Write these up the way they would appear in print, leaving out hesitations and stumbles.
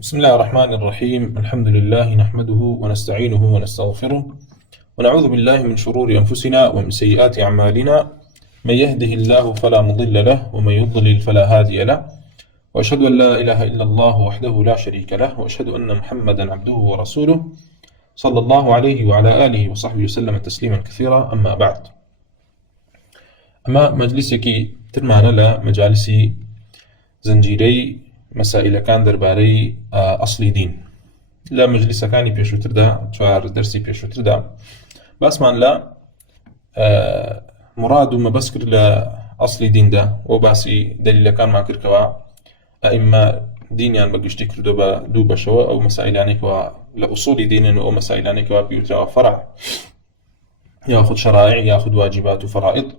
بسم الله الرحمن الرحيم. الحمد لله نحمده ونستعينه ونستغفره ونعوذ بالله من شرور أنفسنا ومن سيئات أعمالنا. من يهده الله فلا مضل له ومن يضلل فلا هادي له، وأشهد أن لا إله إلا الله وحده لا شريك له، وأشهد أن محمدا عبده ورسوله صلى الله عليه وعلى آله وصحبه وسلم تسليما كثيرا. أما بعد، أما مجلسك ترمانا لمجالس زنجيري مسائل كان درباري أصلي دين. لا مجلس كاني بيشوتردا چوار درسي بيشوتردا باسمان لا مراد ما بسكر لأصلي دين دا وباسي دليل كان ما كركوا أئمة دين يعني بقشتي كردو دو بشوا أو مسائل كوا لأصول دين أو مسائل كوا بيوتوا فرع ياخذ شرائع ياخذ واجبات وفرائض،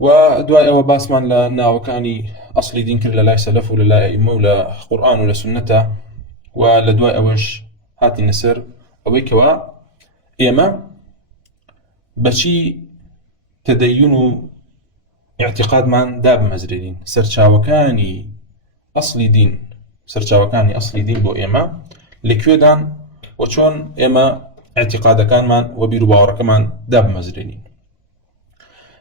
ودواء وباسمان لنا وكاني أصلي دين كلا لا يسلف ولا لا أئمة ولا قرآن ولا سنة، ولدواء وش هاتي النسر أويكوا إيما بشي تدين اعتقاد من داب مزرين سرچاوكاني أصلي دين سرچاوكاني أصلي دين بو إيما لكويدان وشون إيما اعتقاد كان من وبيرو باور كمان داب مزرين.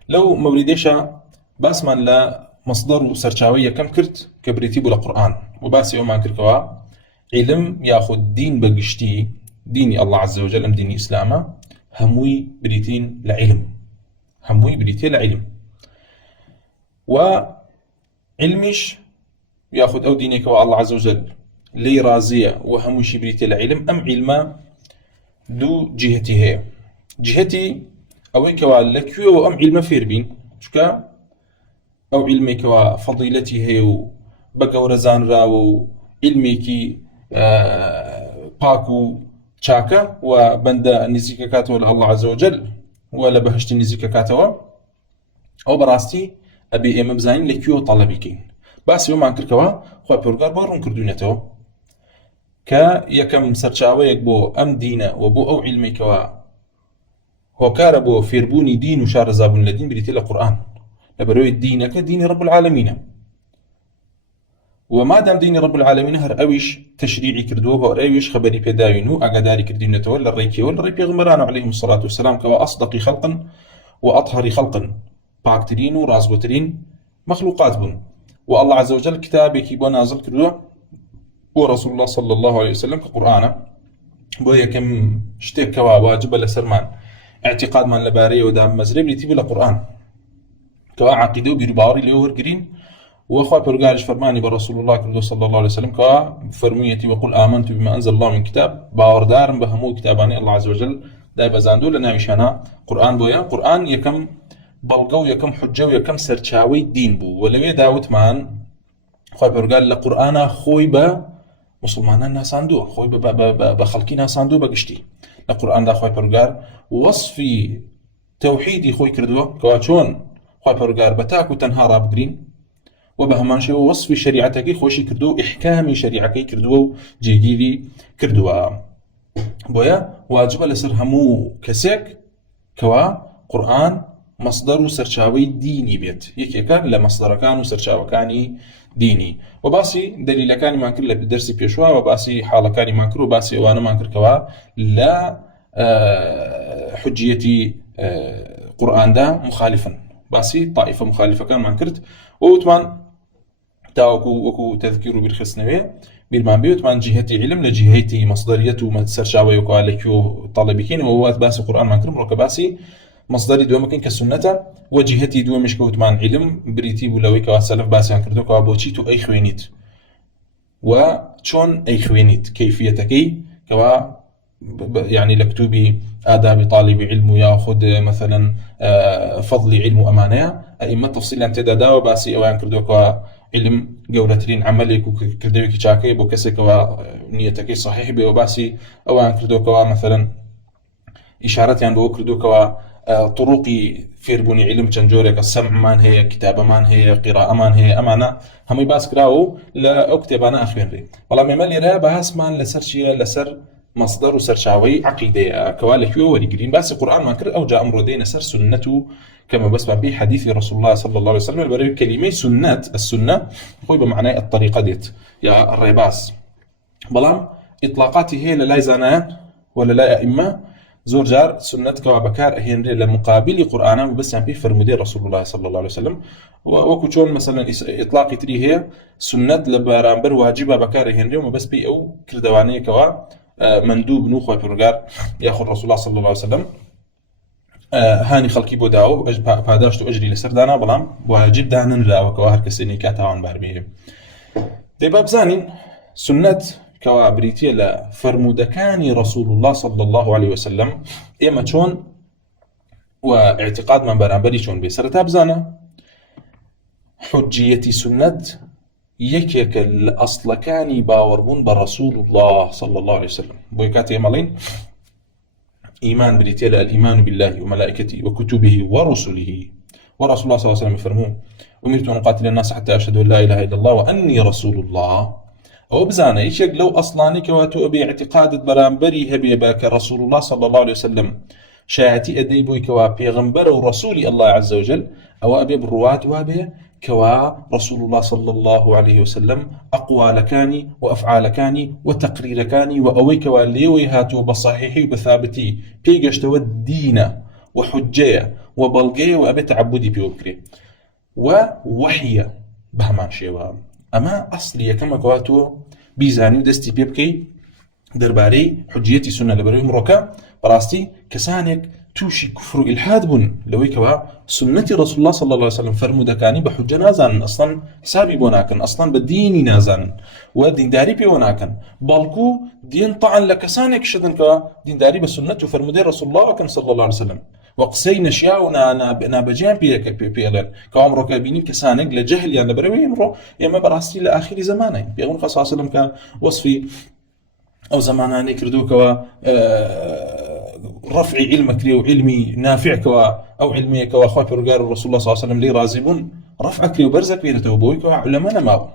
لو موريديشا باسمان لا مصدر سرچاوية كم كرت كبريتيبو لقرآن وباسي يوم كركوا علم ياخذ دين بقشتي ديني الله عز وجل أم ديني إسلامه هموي بريتين لعلم، هموي بريتين لعلم، وعلمش ياخذ أو دينك الله عز وجل لي رازية وهموش بريتين لعلم أم علم دو جهتي هي جهتي أويك لكيو وأم علم فيربين شكا أو علمك وفضيلتي هي وبقى ورزان راو علميكي باكو شاكا وبندا نزيكا كاتو الله عز وجل ولا بهشت نزيكا كاتو أو براستي أبي إمام زين لكيو طلبيكين بس يوم عن كركوا خو بورغار بارون كردونيتو كا يكم سرچاويك بو أم دينا وبو أو علمك هو كاربو فيربوني دين وشار زابون لدين بريتي القرآن لبروي الدين كدين رب العالمين، وما دام دين رب العالمين هر أويش تشريعي كردوه هر أويش خبري بداينو أقداري كردينته ولا الريكي ولا الريبي غمرانو عليهم الصلاة والسلام كوا أصدق خلقا وأطهر خلقا باكترين ورازوترين مخلوقات بن، والله عز وجل كتابك بو نازل كردوه ورسول الله صلى الله عليه وسلم كقرآن بويا كم شتيك كوا واجب لسرمان اعتقاد من لباري ودام مزرب لتيبي لقرآن كوا عقيدة وبيرباري ليور جرين وأخوة برجالش فرماني برسول الله كله صلى الله عليه وسلم كوا فرميتي وقل آمنت بما أنزل الله من كتاب باوردار بهمو كتاباني الله عز وجل داي بزاندو لنا مشانا قرآن بويا قرآن يكم بلغو يكم حجة ويكم سرچاوي دين بو ولوي داوت مان أخوة برجال لقرآن خوي با مسلمان ناساندو خوي بخلقي ناساندو بقشتي لقرآن دا أخوة برجال وصفي توحيدي خوي كردو كوا چون أخوة برجال بتاكو تنهار بقرين وبهمان شيء وصف شريعتك خوشي كردو إحكام شريعتك كردو جيجيري كردو بويا واجب لسر همو كسيك كوا قرآن مصدر سرچاوي ديني بيت يكي كان لمصدر كان وسرچاوي كاني ديني وباسي دليل كان ما كله بدرسي بيشوا وباسي حالة كان ما كرو باسي وانا ما كر كوا لا حجيتي قرآن دا مخالفا باسي طائفة مخالفة كان ما كرت وطبعا تاوكو وكو تذكير بالخسنوية بالمان بيوت من جهتي علم لجهتي مصدريته ما تسرشاوي وكالكيو طالبكين وهو باسي قرآن ما كرم ركباسي مصدري دومكين كسنته وجهتي دومش كوت من علم بريتي ولوي كواسلف باسي عن كردو كوابوتشيتو أي خوينيت وشون أي خوينيت كيفيتكي كوا يعني لكتوبي آداب طالب علم ياخذ مثلا فضل علم أمانة أئمة تفصيل عن تدادا وباسي أوان كردوكوا علم جولترين عملك وكردوكي شاكي بوكسكوا نيتكي صحيح بوباسي أوان كردوكوا مثلا إشارات يعني بوكردوكوا طرقي فيربوني علم تنجورك السمع مان هي كتابة مان هي قراءة مان هي أمانة هم يباس كراو لا أكتب أنا أخيري والله مملي راه بهاس مان لسر شيء لسر مصدر سرشاوي عقيدة كوالك وريقرين بس القرآن ما كر أو جاء أمر دين سر سنته كما بسمع به حديث رسول الله صلى الله عليه وسلم البريد كلمة سنة السنة هو بمعنى الطريقة ديت يا الريباس بلام إطلاقاتي هي لا زانان ولا لا أئمة زور جار سنة كوابكار هي لمقابل قرآن بس به فرمودي رسول الله صلى الله عليه وسلم وكوشون مثلا إطلاق تري هي سنة لبرامبر واجبة بكار هنري وما بس بي أو كردوانية كوا مندوب نوخوا برجار ياخذ رسول الله صلى الله عليه وسلم هاني خلقي بوداو پاداشتو أجري لسردانا بلام واجب دانن راو كوا هر كسيني كاتاوان باربيه دي باب زانين سنة كوا بريتيا لفرمودكاني رسول الله صلى الله عليه وسلم إما شون واعتقاد من برامبري شون بسرتاب زانا حجية سنة يكيك الأصل كاني باوربون برسول الله صلى الله عليه وسلم بويكاتي مالين إيمان بريتيل الإيمان بالله وملائكته وكتبه ورسله ورسول الله صلى الله عليه وسلم يفرموه أمرت أن أقاتل الناس حتى أشهد أن لا إله إلا الله وأني رسول الله أو بزانا يشك لو أصلاني كواتو أبي اعتقاد برامبري هبي باك رسول الله صلى الله عليه وسلم شاتي أدي بوي كوا بيغمبر ورسول الله عز وجل أو أبي بالروات وأبي كوا رسول الله صلى الله عليه وسلم أقوالكاني وأفعالكاني وتقريركاني وأوي كوا ليوي هاتو بصحيحي وبثابتي بيقشتو الدين وحجية وبلغية وأبي تعبدي بيوكري ووحي بهمان شيوا أما أصلي كما كواتو بيزاني ودستي بيبكي درباري حجيتي سنة لبري مروكا براستي كسانك توشي كفر إلحاد بن لوي كوا سنة رسول الله صلى الله عليه وسلم فرمودكاني بحجة نازان أصلا حسابي بوناكن أصلا بديني نازان ودين داري بيوناكن بالكو دين طعن لكسانك شدن كوا دين داري بسنة فرمودي رسول الله كان صلى الله عليه وسلم وقسي نشياونا نابجان بيلن كوام ركابيني كسانك لجهل يعني بروي امرو يما براستي لآخر زمانين بيقول صلى الله عليه وسلم كوصفي أو زماناني كردوكوا رفع علمك لي وعلمي نافع كوا أو علمي كوا أخوة برقار الرسول الله صلى الله عليه وسلم لي رازبون رفعك لي وبرزك بيرته وبوي كوا علماء نماو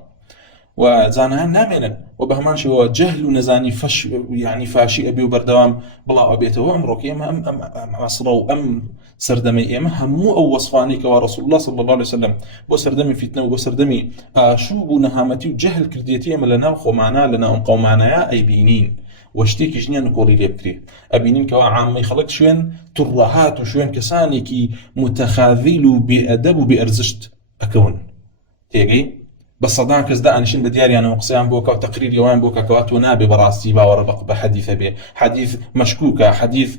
وزانها نامنا وبهمان شو جهل نزاني فش يعني فاشي أبي وبردوام بلا أبيته وعمرك يما أم عصرو أم سردمي يما همو أو وصفاني كوا رسول الله صلى الله عليه وسلم بو سردمي فتنة وبو سردمي شوب نهامتي وجهل كرديتي يما لنا وخو معنا لنا أنقو معنا يا أي بينين واشتيك جنيا نقولي لي بكري أبينين كوا عامي خلق شوين ترهات وشوين كساني كي متخاذيل بأدب وبأرزشت أكون تيجي بس صدام كزدا أنشين بدياري أنا مقصيان بوكا وتقرير يوان بوكا كواتو نابي براسي باوربق بحديث به حديث مشكوكة حديث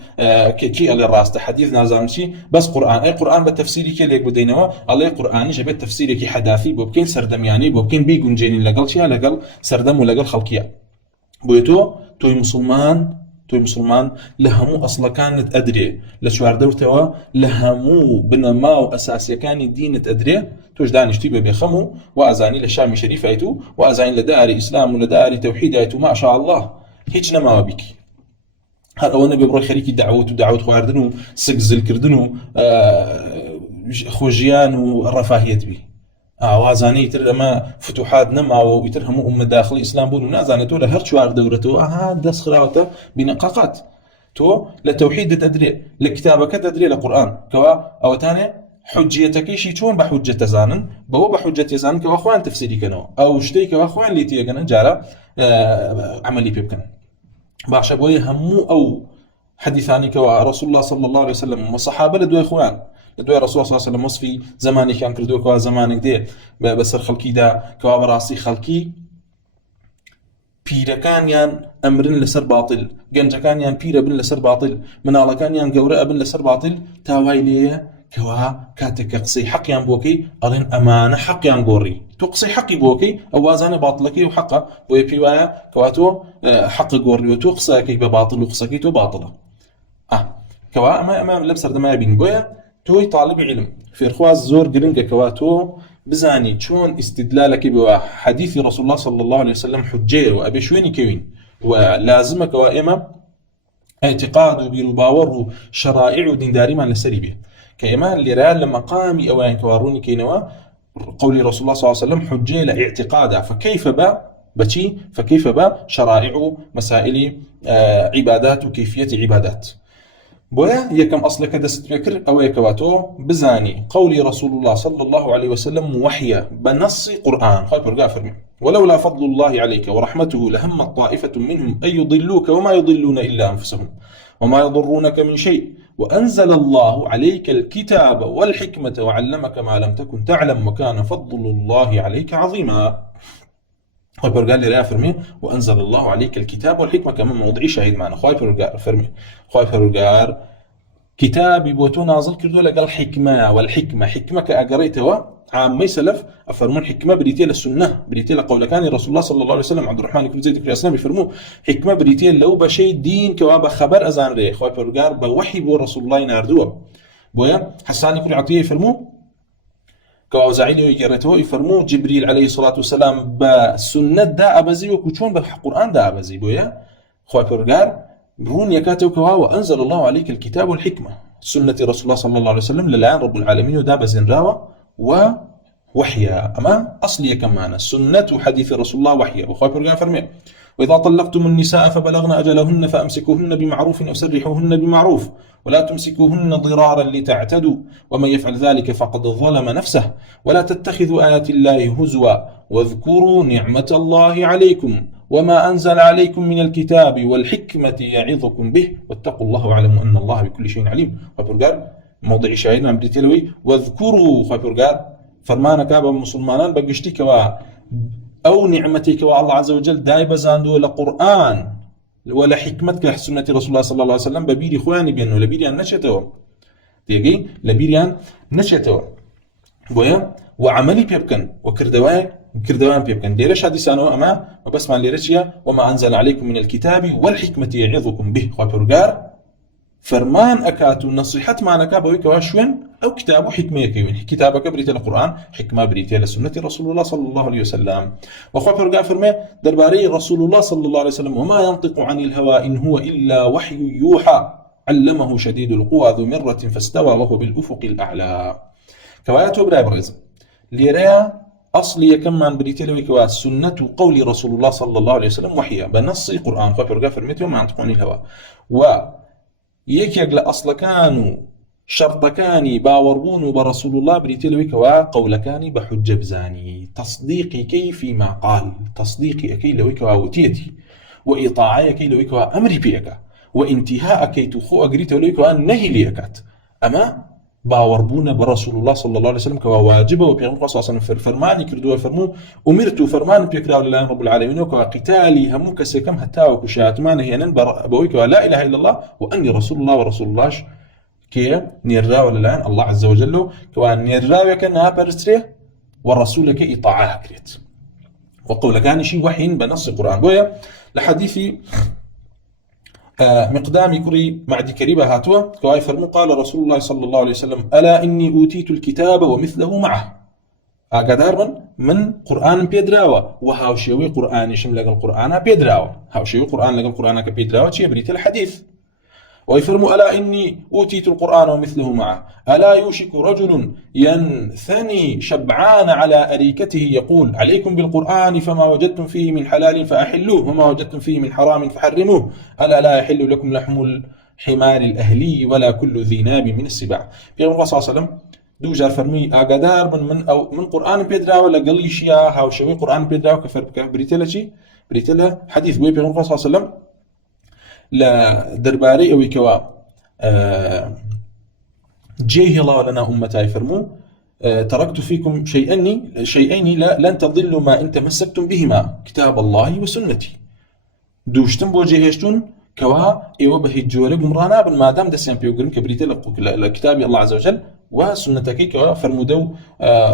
كي على الراس حديث نازمشي بس قرآن أي قرآن بالتفسير كي ليك بدينوا الله قرآن جاب تفسير كي حداثي بوكين سردم يعني بوكين بيجون جينين لقل شيء لقل سردم ولقل خلقيا بويتو توي مسلمان لهمو أصلا كانت أدري لشوار دورتوا لهمو بنماو أساسي كان دينة أدري توش دانش تيبه بيخمو وأزاني للشام شريف أيتو وأزاني لداري إسلام ولداري توحيد أيتو ما شاء الله هيج نما بك هذا هو النبي بروي خريكي دعوت خواردنو سقزل كردنو خوجيان والرفاهية بي وازاني يتر ما فتوحات نما ويترهمو داخل الإسلام بونو نازانتو لهر شوار دورتو دس خراوته بنقاقات تو لتوحيد تدري لكتابك تدري لقرآن كوا أو تاني حجيتك شي تون بحجة زانن بهو بحجة زانن كوا أخوان تفسيري كانوا أو شتي كوا أخوان اللي تيجنا جارا عملي بيبكن بعشا بوي همو أو حديثاني كوا رسول الله صلى الله عليه وسلم وصحابة لدو إخوان لدوي رسول الله صلى الله عليه وسلم وصفي زماني كان كردو كوا زمانك دي بسر خلقي دا كوا براسي خلقي بيركانيان أمرن لسر باطل جنجكانيان بير بن لسر باطل منالكانيان جورا بن لسر باطل تاويليه كوا كاتك قصي حق يان بوكي ألين أمانة حق يان قوري تقصي حقي بوكي أو وازانة باطلكي وحقه ويبيوايا كواتو حق قوري وتقصاكي بباطل وقصاكي تو باطلة كوا أما لبسر دما يبين بويا توي طالب علم في إخواز زور قرنجة كواتو بزاني شون استدلالك بحديث رسول الله صلى الله عليه وسلم حجير وأبي شويني كوين ولازمك وإما اعتقاد بالباور شرائع دين داري ما لسري به كإما اللي رأى لمقامي أو يعني كواروني كينوا قول رسول الله صلى الله عليه وسلم حجير اعتقادا فكيف با بشي فكيف بشرائع مسائل عبادات وكيفية عبادات. بويا يكم أصلك دست فكر أو يكواتو بزاني قولي رسول الله صلى الله عليه وسلم وحيا بنص قرآن خايف رجع فرمي ولولا فضل الله عليك ورحمته لهم طائفة منهم أن يضلوك وما يضلون إلا أنفسهم وما يضرونك من شيء وأنزل الله عليك الكتاب والحكمة وعلمك ما لم تكن تعلم وكان فضل الله عليك عظيما. خايف قال لي لا فرمي وأنزل الله عليك الكتاب والحكمة كمان موضعي شاهد معنا خايف قال فرمي خايف قال كتابي بوتو نازل كردو لقال حكمة والحكمة حكمة كأقريتها عامي سلف أفرمون حكمة بريتي للسنة بريتي لقول كان رسول الله صلى الله عليه وسلم عبد الرحمن بن زيد بن أسلم يفرموا حكمة بريتي لو بشيء دين كواب خبر أزان ري خايف قال بوحي بو رسول الله ناردوه بويا حسان يكون عطيه يفرموا كوازعيني ويجرته يفرموا جبريل عليه الصلاة والسلام بسنة دا أبزي وكوشون بالقرآن دا أبزي بويا خايف قال برون يكاتو كوا وأنزل الله عليك الكتاب والحكمة سنة رسول الله صلى الله عليه وسلم للآن رب العالمين وداب زنراوة ووحيا أما أصلي كمان سنة حديث رسول الله وحيا وخايف رجال فرمي وإذا طلقتم النساء فبلغن أجلهن فأمسكوهن بمعروف أو سرحوهن بمعروف ولا تمسكوهن ضرارا لتعتدوا ومن يفعل ذلك فقد ظلم نفسه ولا تتخذوا آيات الله هزوا واذكروا نعمة الله عليكم وما أنزل عليكم من الكتاب والحكمة يعظكم به واتقوا الله واعلموا أن الله بكل شيء عليم. خبرقال موضع شاهدنا عن بريتلوي واذكروا خبرقال فرمانا كابا مسلمان بقشتك أو نعمتك الله عز وجل دايب زاندو لقرآن ولا حكمتك سنة رسول الله صلى الله عليه وسلم ببيري خواني بينه لبيريان نشته تيجي لبيريان نشته بويا وعملي بيبكن كردوان بيبكن ديرش حديثانو أما وبس ما ليرشيا وما أنزل عليكم من الكتاب والحكمة يعظكم به خبرقار فرمان أكاتو نصيحت معنا كابوي كواشوين أو كتاب حكمة كيوين كتابك بريت القرآن حكمة بريت لسنة رسول الله صلى الله عليه وسلم وخبرقار فرمي درباري رسول الله صلى الله عليه وسلم وما ينطق عن الهوى إن هو إلا وحي يوحى علمه شديد القوى ذو مرة فاستوى وهو بالأفق الأعلى كواياتو براي بريز ليريا أصلي كمان بريتلوي كوا سنة قول رسول الله صلى الله عليه وسلم وحيا بنص القرآن خبرقار فرميت وما ينطق عن الهوى و يكيق أصل كانوا شرط كاني باوربون برسول الله بريتلوي كوا قول كاني بحجة بزاني تصديقي كي فيما قال تصديقي أكي لوي كوا وتيتي وإطاعي أكي لوي كوا أمري بيك وانتهاء أكي تخو أقريت لوي كوا نهي ليكات أما باوربون برسول الله صلى الله عليه وسلم كوا واجبه وبيغمق صلى الله عليه وسلم فرماني كردوا فرمو أمرت فرمان بيكراو لله رب العالمين وكوا قتالي هموك سيكم حتى وكشات ما نهينا بويك لا إله إلا الله وأني رسول الله ورسول الله كي نيراو لله الله عز وجل كوا نيراو كأنها برستريه والرسول كي إطاعها كريت وقول كان شيء وحي بنص القرآن بويا لحديثي مقدام كري معدي كريبة هاتوا كواي فرمو قال رسول الله صلى الله عليه وسلم ألا إني أوتيت الكتاب ومثله معه أقدر من قرآن بيدراوة وهاوشيوي قرآن يشمل القرآن بيدراوة هاوشيوي قرآن لقى القرآن كبيدراوة شيء بريت الحديث ويفرموا ألا إني أوتيت القرآن ومثله معه ألا يوشك رجل ينثني شبعان على أريكته يقول عليكم بالقرآن فما وجدتم فيه من حلال فأحلوه وما وجدتم فيه من حرام فحرموه ألا لا يحل لكم لحم الحمار الأهلي ولا كل ذي ناب من السباع. في الله صلى الله عليه وسلم دوجار فرمي أقدار من قرآن بيدرا ولا قليشيا هاوشوي قرآن بيدرا وكفر بريتلا شيء بريتلا حديث بوي الله صلى الله عليه وسلم لا درباري أو كوا جيه الله لنا أمتي فرمو تركت فيكم شيئين لن تضلوا ما إن تمسكتم بهما كتاب الله وسنتي دوشتم بوجهشتون كوا إيوه بهجوا لكم رانا بن ما دام دسيان بيوغرين كبريت لكتاب الله عز وجل وسنتك كوا فرمودو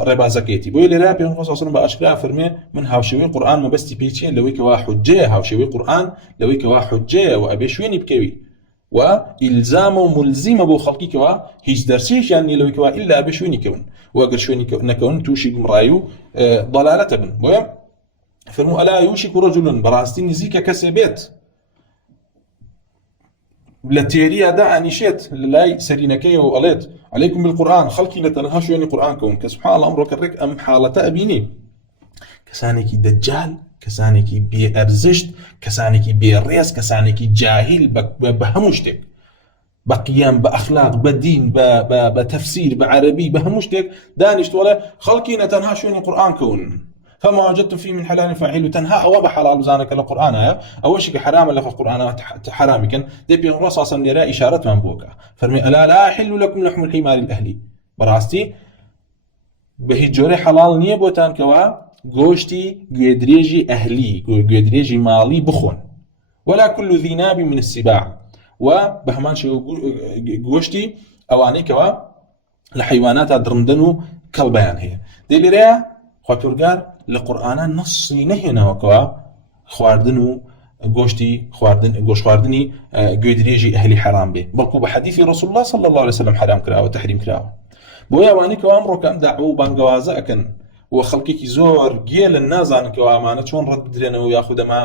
ربازكيتي بوي لي رابي صلى الله عليه وسلم باشكرا فرمي من هاوشوي قران ما بس بيتشي لوي كوا حجه هاوشوي قران لوي كوا حجه وابي شويني بكوي والزام ملزم بو خلقي كوا هيج درسيش يعني لوي كوا الا ابي شويني كون واقر شويني نكون توشي مرايو ضلاله بن بوي فرمو الا يوشك رجل براستين زيك كسبت لتيريا دا انيشيت لاي سرينكيه وقالت عليكم بالقران خلقي لتنهاش يعني قران كون كسبحان الله امرك الرك ام حالته ابيني كسانك دجال کەسانێکی بێ ئەرزشت، کەسانێکی بێڕێز، کەسانێکی جاهیل بە هەموو شتێک، بە قیام، بە ئەخلاق، بە دین، بە تەفسیر، بە عەرەبی، بە هەموو شتێک دانیشتوڵێ خەڵکی نەتەنها شوێنی قورئان کەون، فما وجدتم فيه من حلال فاحلوا تنها أو بحلال بزانك القرآن أول شيء حرام اللي في القرآن حرام كان دي بيغمر صاصا لرا إشارة من بوكا فرمي ألا لا يحل لكم لحم الحمار الأهلي براستي بهي جوري حلال نية بوتان كوا گۆشتی گوێدرێژی ئەهلی گوێدرێژی ماڵی بخۆن ولا كل ذي ناب من السباع و بە هەمان شێوە گۆشتی ئەوانەی کەوا لە حیواناتە دڕندن و کەڵبەیان هەیە دەی لێرەیە خوا پەروەردگار لە قورئانە نەسی نەهێناوەکەوە خواردن و گۆشت خواردنی گوێدرێژی ئەهلی حرام بێ بەڵکو بە حەدیثی رسول الله صلى الله عليه وسلم حرام کراوە تحریم کراوە بۆیە ئەوانەی کەوا ئەمڕۆ کەم داعوە و بانگەوازە ئەکەن و خەڵکێکی زۆر گێلە نازانن کەوا ئەمانە چۆن ڕەت بدرێنەوە یاخود ئەمە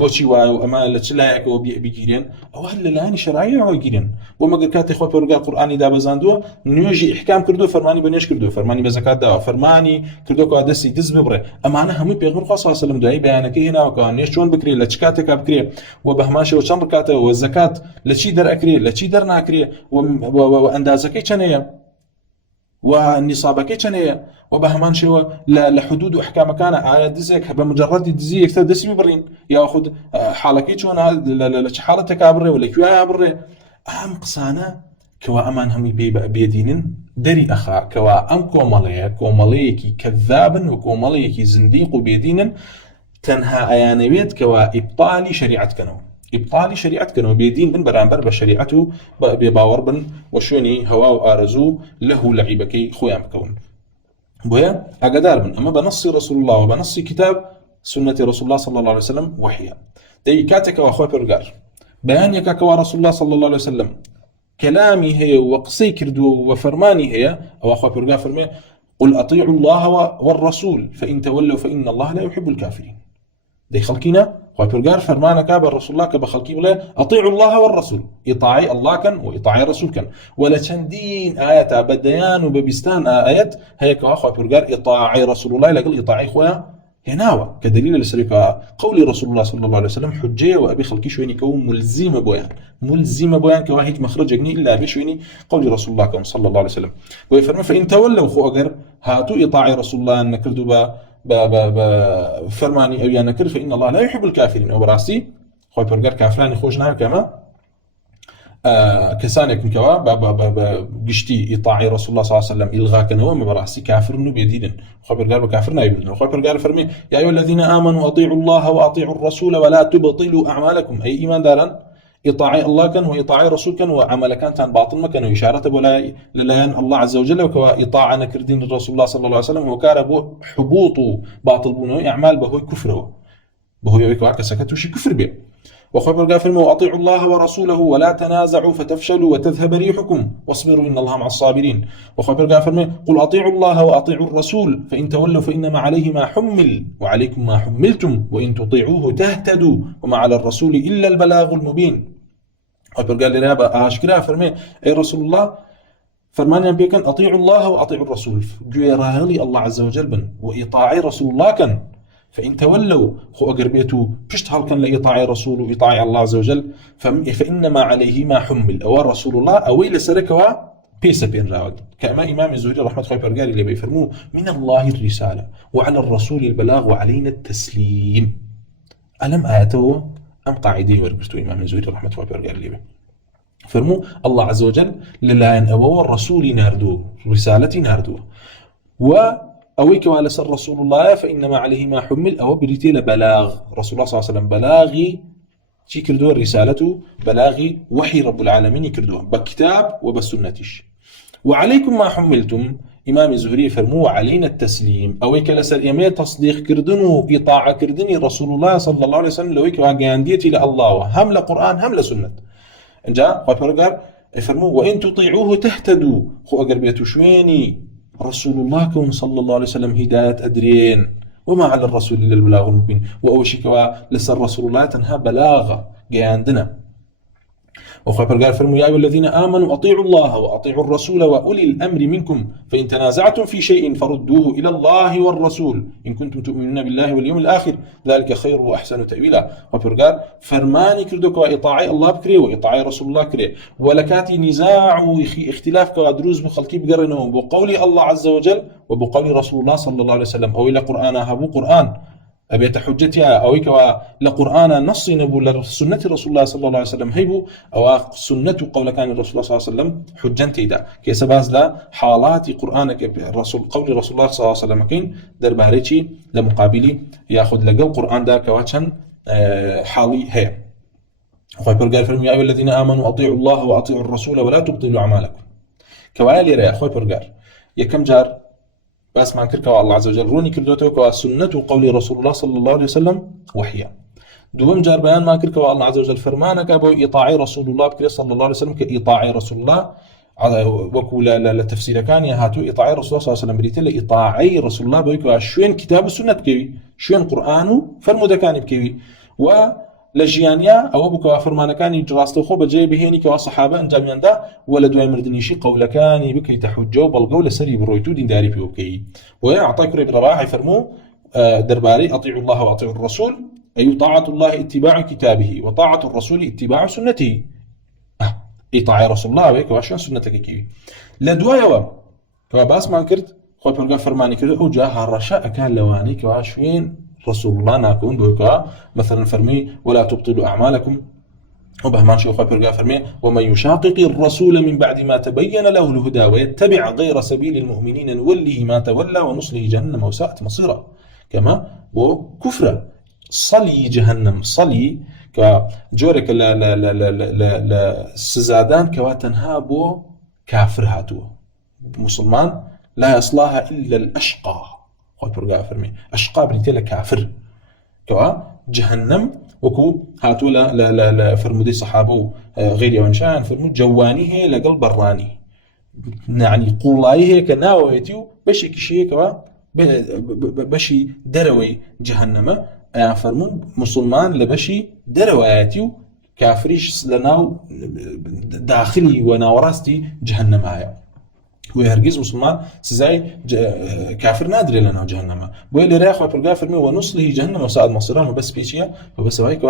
بۆچی وایە و ئەمە لە چ لایەکەوە بگیرێن ئەوە هەر لەلایەنی شەرعیەوە گیرن بۆ مەگەر کاتێک خوا پەروەردگار قورئانی دابەزاندووە نوێژی ئیحکام کردو فەرمانی بە نوێژ کردو فەرمانی بە زەکات داوە فەرمانی کردو کەوا دەستی دز ببڕێ ئەمانە هەمووی پێغەمبەر خوا صلی الله علیه و سلم دوایی بەیانەکەی هێناوەکەوە نوێژ چۆن بکرێت لە چ کاتێکا بکرێت و بە هەمان شێوە چەند ڕکاتەوە و زەکات لە چی دەرئەکرێت لە چی دەرناکرێ و ئەندازەکەی چەندەیە والنصابەکەی چەندەیە و بە هەمان شێوە لە حدود و ئەحکامەکانە ئایا دزێک بە مجرڕەدی دزی یەکتر دەستی ببڕین یاخود حاڵەکەی چۆن لە چ حاڵەتێکا بڕێ و لەکوێیە بڕێ ئەم قسانە کەوا ئەمان هەمووی بێدینن دەری ئەخا کەوا ئەم کۆمەڵەیەکی کەذابن و کۆمەڵەیەکی زندیق و بێدینن تەنها ئەیانەوێت کەوا ئیبطالی شەریعەتکەنەوە ئیبطالی شریعەتکەنەوە بێدین بن بەرامبەر بە شریعەت و بێباوەڕ بن و شوێنی هەوا و ئارەزوو لەه و لەعیبەکەی خۆیان بکەون بۆیە ئاگادار بن ئەمە بە نەسی رسول الله و بە نەسی کتاب سنەتی رسول الله صلى الله عليه وسلم وحیە دەی کاتێکەوە خوا پەروەردگار بەیانێکە کەوا رسول الله صلى الله عليه وسلم کەلامی هەیە و قسەی کردووە و فەرمانی هەیە ئەوە خوا پەروەردگار فەرمێ قل أطيعوا الله والرسول فإن تولوا فإن الله لا يحب الكافرين دەی خەڵکینە خوا پەروەردگار فەرمانەکە بە رسول الله کە بە خەڵکی بڵێ أطيعوا الله والرسول ئیطاعی الله کەن و ئیطاعی رسول کەن و لە چەندین ئاەتە بەدەیان و بە بیستان ئاەت هەیە کەوا خوا پەروەردگار ئیطاعی رسول الله لەگەڵ ئیطاعی خۆیان هێناوە کە دلیلە لەسەرێکە قولی رسول الله صلى الله عليه وسلم حجەیە و ئەبێ خەڵکی شوێنی کەوە ملزیمە بۆیان کەوا هیچ مەخرەجێک نیە ئیلا بێ شوێنی قولی رسول الله کەون صلى الله عليه وسلم بۆیە فەرمێ فإن تولوا خۆ ئەگەر هاتوو ئیطاعی رسول الله نەکردو بە فەرمانی ئەویان نەکرد فإن الله لا يحب الكافرين ئەو بەڕاستی خوا پەروەردگار کافرانی خۆش ناوێت کەمە کەسانێکن کەوا بە گشتی ئیطاعی رسول الله صلى الله عليه وسلم ئیلغاکەنەوە مە بەڕاستی کافرن و بێدینن خوا پەروەردگار بە کافر نایبردنەوە خوا پەروەردگار فەرمێ یا أيها الذين آمنوا أطيعوا الله وأطيعوا الرسول ولا تبطلوا أعمالكم أي إيمان دارن إطاعي الله كان وإطاعي رسول كان وعمل كان باطل ما كان وإشارة بولا لله الله عز وجل وإطاعة نكردين الرسول الله صلى الله عليه وسلم وكان به حبوط باطل بنوي أعمال بهوي كفره بهوي يكواك سكتوشي كفر به وخبر قافل وأطيعوا الله ورسوله ولا تنازعوا فتفشلوا وتذهب ريحكم واصبروا إن الله مع الصابرين وخبر قافل قل أطيعوا الله وأطيعوا الرسول فإن تولوا فإنما عليه ما حمل وعليكم ما حملتم وإن تطيعوه تهتدوا وما على الرسول إلا البلاغ المبين خبر قال لي رابا أشكرا فرمي أي رسول الله فرمانيا بيكن أطيعوا الله وأطيعوا الرسول جويرالي الله عز وجل بن وإطاعي رسول الله كان فإن تولوا خو أقربيتو بشت هل كان لإطاعي رسول وإطاعي الله عز وجل فإنما عليه ما حمل أو رسول الله أو إلى سركوا بيسا بين راود كما إمام الزهري رحمة الله برقاري اللي بيفرموه من الله الرسالة وعلى الرسول البلاغ وعلينا التسليم ألم آياته أم قاعدين ورقرتوا إمام الزهري رحمة الله برقاري اللي فرمو الله عز وجل للاين أو الرسول ناردو رسالتي ناردو أويك على سر رسول الله فإنما عليه ما حمل أو بريتيل بلاغ رسول الله صلى الله عليه وسلم بلاغي شي كردوه رسالته بلاغي وحي رب العالمين كردوه بكتاب وبسنتش وعليكم ما حملتم إمام الزهري فرمو علينا التسليم أويك لسر إمام تصديق كردنو إطاعة كردني رسول الله صلى الله عليه وسلم لويك واقعانديتي لله هم لقرآن هم لسنة جاء وفرقار فرمو وإن تطيعوه تهتدوا خو أقربيتو شويني رسول الله كون صلى الله عليه وسلم هداية أدرين وما على الرسول إلا البلاغ المبين وأوشك لسر رسول الله تنها بلاغة جاندنا وخوي قال فرموا يا أيها الذين آمنوا أطيعوا الله وأطيعوا الرسول وأولي الأمر منكم فإن تنازعتم في شيء فردوه إلى الله والرسول إن كنتم تؤمنون بالله واليوم الآخر ذلك خير وأحسن تأويلا. خوي قال فرماني كردوك وإطاعي الله بكري وإطاعي رسول الله كري ولكاتي نزاع واختلاف كوادروز بخلقي بقرنهم بقول الله عز وجل وبقول رسول الله صلى الله عليه وسلم أو إلى قرآن هبو قرآن أبيت حجتها أو كوا لقرآن نص نبو لسنة رسول الله صلى الله عليه وسلم هيبو أو سنة قول كان الرسول صلى الله عليه وسلم حجنتي دا كيس باز لا حالات قرآنك الرسول قول رسول الله صلى الله عليه وسلم كين درباريتي لمقابلي ياخذ لقل قرآن دا كواتشن حالي هي. أخوي قال فرموا يا أيها الذين آمنوا أطيعوا الله وأطيعوا الرسول ولا تبطلوا أعمالكم. كوالي رأي أخوي قال يكم جار بس ما كركوا الله عز وجل روني كردوتك وسنة قول رسول الله صلى الله عليه وسلم وحيا. دوم جار بيان ما كركوا الله عز وجل فرمانك أبو إطاعي رسول الله بكري صلى الله عليه وسلم كإطاعي رسول الله وكولا لتفسير كان يهاتو إطاعي رسول الله صلى الله عليه وسلم بريتله إطاعي رسول الله بيكوا شوين كتاب السنة بكوي شوين قرآنه فرمودا كان بكوي و لجيانيا أو بكوا فرمان كان جراستو خو بجي بهيني كوا صحابة أنجاميان دا ولا دوای مردنيشي قول كان بكي تحجو بالقول سري برويتو دين داري بيوكي ويعطيك رب رباح يفرمو درباري أطيعوا الله وأطيعوا الرسول أي طاعة الله اتباع كتابه وطاعة الرسول اتباع سنته. إطاعة رسول الله ويك واشون سنتك كي لدوايا كوا باس ما كرت خو برغا فرماني كرت او جاها الرشاء كان لواني كوا شوين رسول الله ناكون بوكا مثلا فرمي ولا تبطلوا أعمالكم وبهمان شو خبر فرمي ومن يشاقق الرسول من بعد ما تبين له الهدى ويتبع غير سبيل المؤمنين نوله ما تولى ونصله جهنم وساءت مصيرا. كما وكفر صلي جهنم صلي كجورك لا لا لا لا لا لا سزادان كواتنها بو كافر هاتو مسلمان لا يصلاها إلا الأشقى. خبر فرمي أشقى بنتي كافر كوا جهنم وكو هاتو لا لا لا فرمودي صحابه غير يوانشان فرمود جوانيه لقلب براني يعني قولايه كناويتيو بشي كشي كوا بشي دروي جهنم فرمود مسلمان لبشي دروياتيو كافريش لناو داخلي وناوراستي جهنم هاي ويهرجز مسلمان سزاي كافر نادر لنا جهنم بويل راخو برغافر مي ونصله جهنم وساعد مصيران بس بيشيا وبس هيك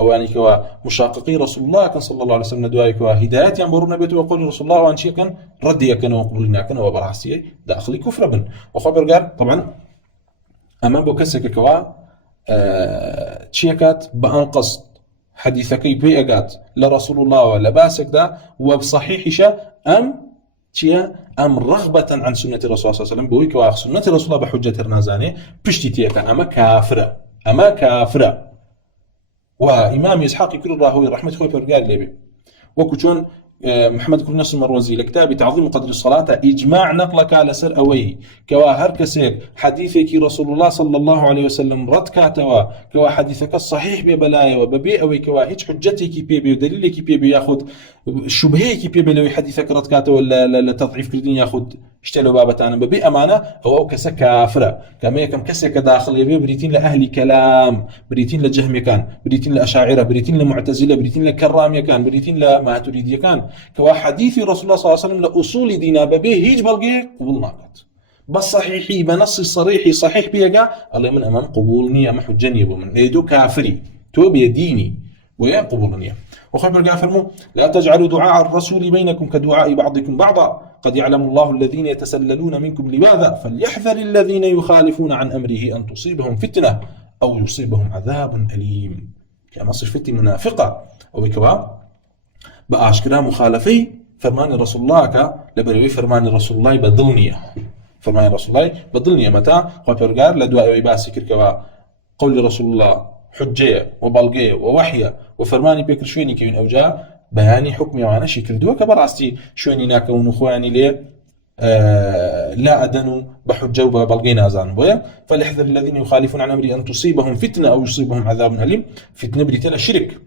او يعني كوا مشاققي رسول الله كان صلى الله عليه وسلم دواي كوا هدايات ينبرون بيت ويقول رسول الله وان شيء كان ردي كان وقولنا كان وبراسي داخلي كفر بن وخبر قال طبعا اما بوكسك كوا تشيكات بان قصد حديثك بيقات لرسول الله ولا باسك دا وبصحيح ام تيا أم رغبة عن سنة الرسول صلى الله عليه وسلم بويك وآخ سنة الرسول الله بحجة رنازاني بشتي تيا كان أما كافرة وإمام إسحاق كل راهوي رحمة خوي فرقال ليبي وكتون محمد كل نصر المروزي لكتاب تعظيم قدر الصلاة إجماع نقلك على سر أوي كوا هركسيك حديثك رسول الله صلى الله عليه وسلم رد كاتوا كوا حديثك الصحيح ببلايا وببي أوي كوا هيج حجتك بيبي ودليلك بيبي ياخذ شبهيك بيبي لو حديثك رد كاتوا ولا تضعيف كردين ياخذ اشتلوا بابتانا ببي أمانة أو كسك كافرة كما كم كسك داخل يبي بريتين لأهل كلام بريتين لجهم كان بريتين لأشاعرة بريتين لمعتزلة بريتين لكرام كان بريتين لما تريد كان كوا حديث رسول الله صلى الله عليه وسلم لأصول دينا ببيه هيج بلقي قبول ناقت بس صحيحي بنص صريحي صحيح بيقع الله من أمام قبولني أما حجني بمن يدو كافري تو بيديني ويا قبولني. وخبر قافرمو لا تجعلوا دعاء الرسول بينكم كدعاء بعضكم بعضا قد يعلم الله الذين يتسللون منكم لماذا فليحذر الذين يخالفون عن أمره أن تصيبهم فتنة أو يصيبهم عذاب أليم. كما صير فتنة منافقة أو كوا بأشكرا مخالفي فرمان رسول الله لبروي فرمان رسول الله بدلنية فرمان رسول الله بدلنية متى خبر لدواء عباسي كركوا قول رسول الله حجية وبلغية ووحية وفرماني بيكر شويني كيون أوجا بياني حكمي وانا شكل دوا كبراستي شويني ناكون اخواني ليه لا أدنوا بحجة وبلغين أزان بويا فليحذر الذين يخالفون عن أمري أن تصيبهم فتنة أو يصيبهم عذاب أليم. فتنة بريتلا شرك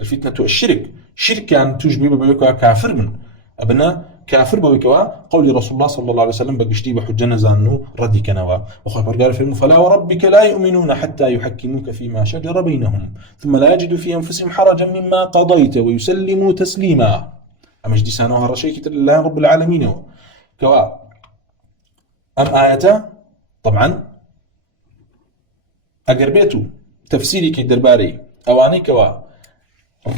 الفتنة الشرك شرك يعني تجبي بيوكا كافر من أبنا كافر بويكوا قول رسول الله صلى الله عليه وسلم بقشتي بحجنا زانو ردي كنوا وخاف قال في فلا وربك لا يؤمنون حتى يحكموك فيما شجر بينهم ثم لا يجدوا في انفسهم حرجا مما قضيت ويسلموا تسليما. امش دي سانو هرشيك الله رب العالمين كوا ام آياته طبعا اقربيتو تفسيري كي درباري اواني كوا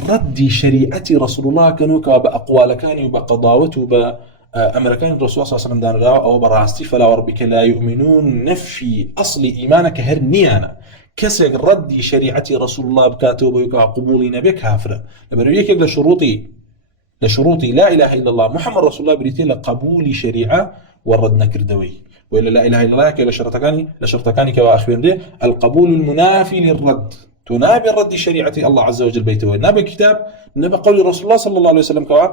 ردي شريعة رسول الله كانوا بأقوال كان وبقضاوته بأمريكان الرسول صلى الله عليه وسلم دان راو أو براستي فلا وربك لا يؤمنون نفي أصل إيمانك هرنيانا كسر ردي شريعة رسول الله بكاتب ويكا قبول نبي كافر لبرويك لشروطي لا إله إلا الله محمد رسول الله بريتي لقبول شريعة وردنا كردوي وإلا لا إله إلا الله كلا لشرطكاني كوا أخبرني القبول المنافي للرد تنابي الرد شريعة الله عز وجل بيته نابي كتاب نابي قول رسول الله صلى الله عليه وسلم كوا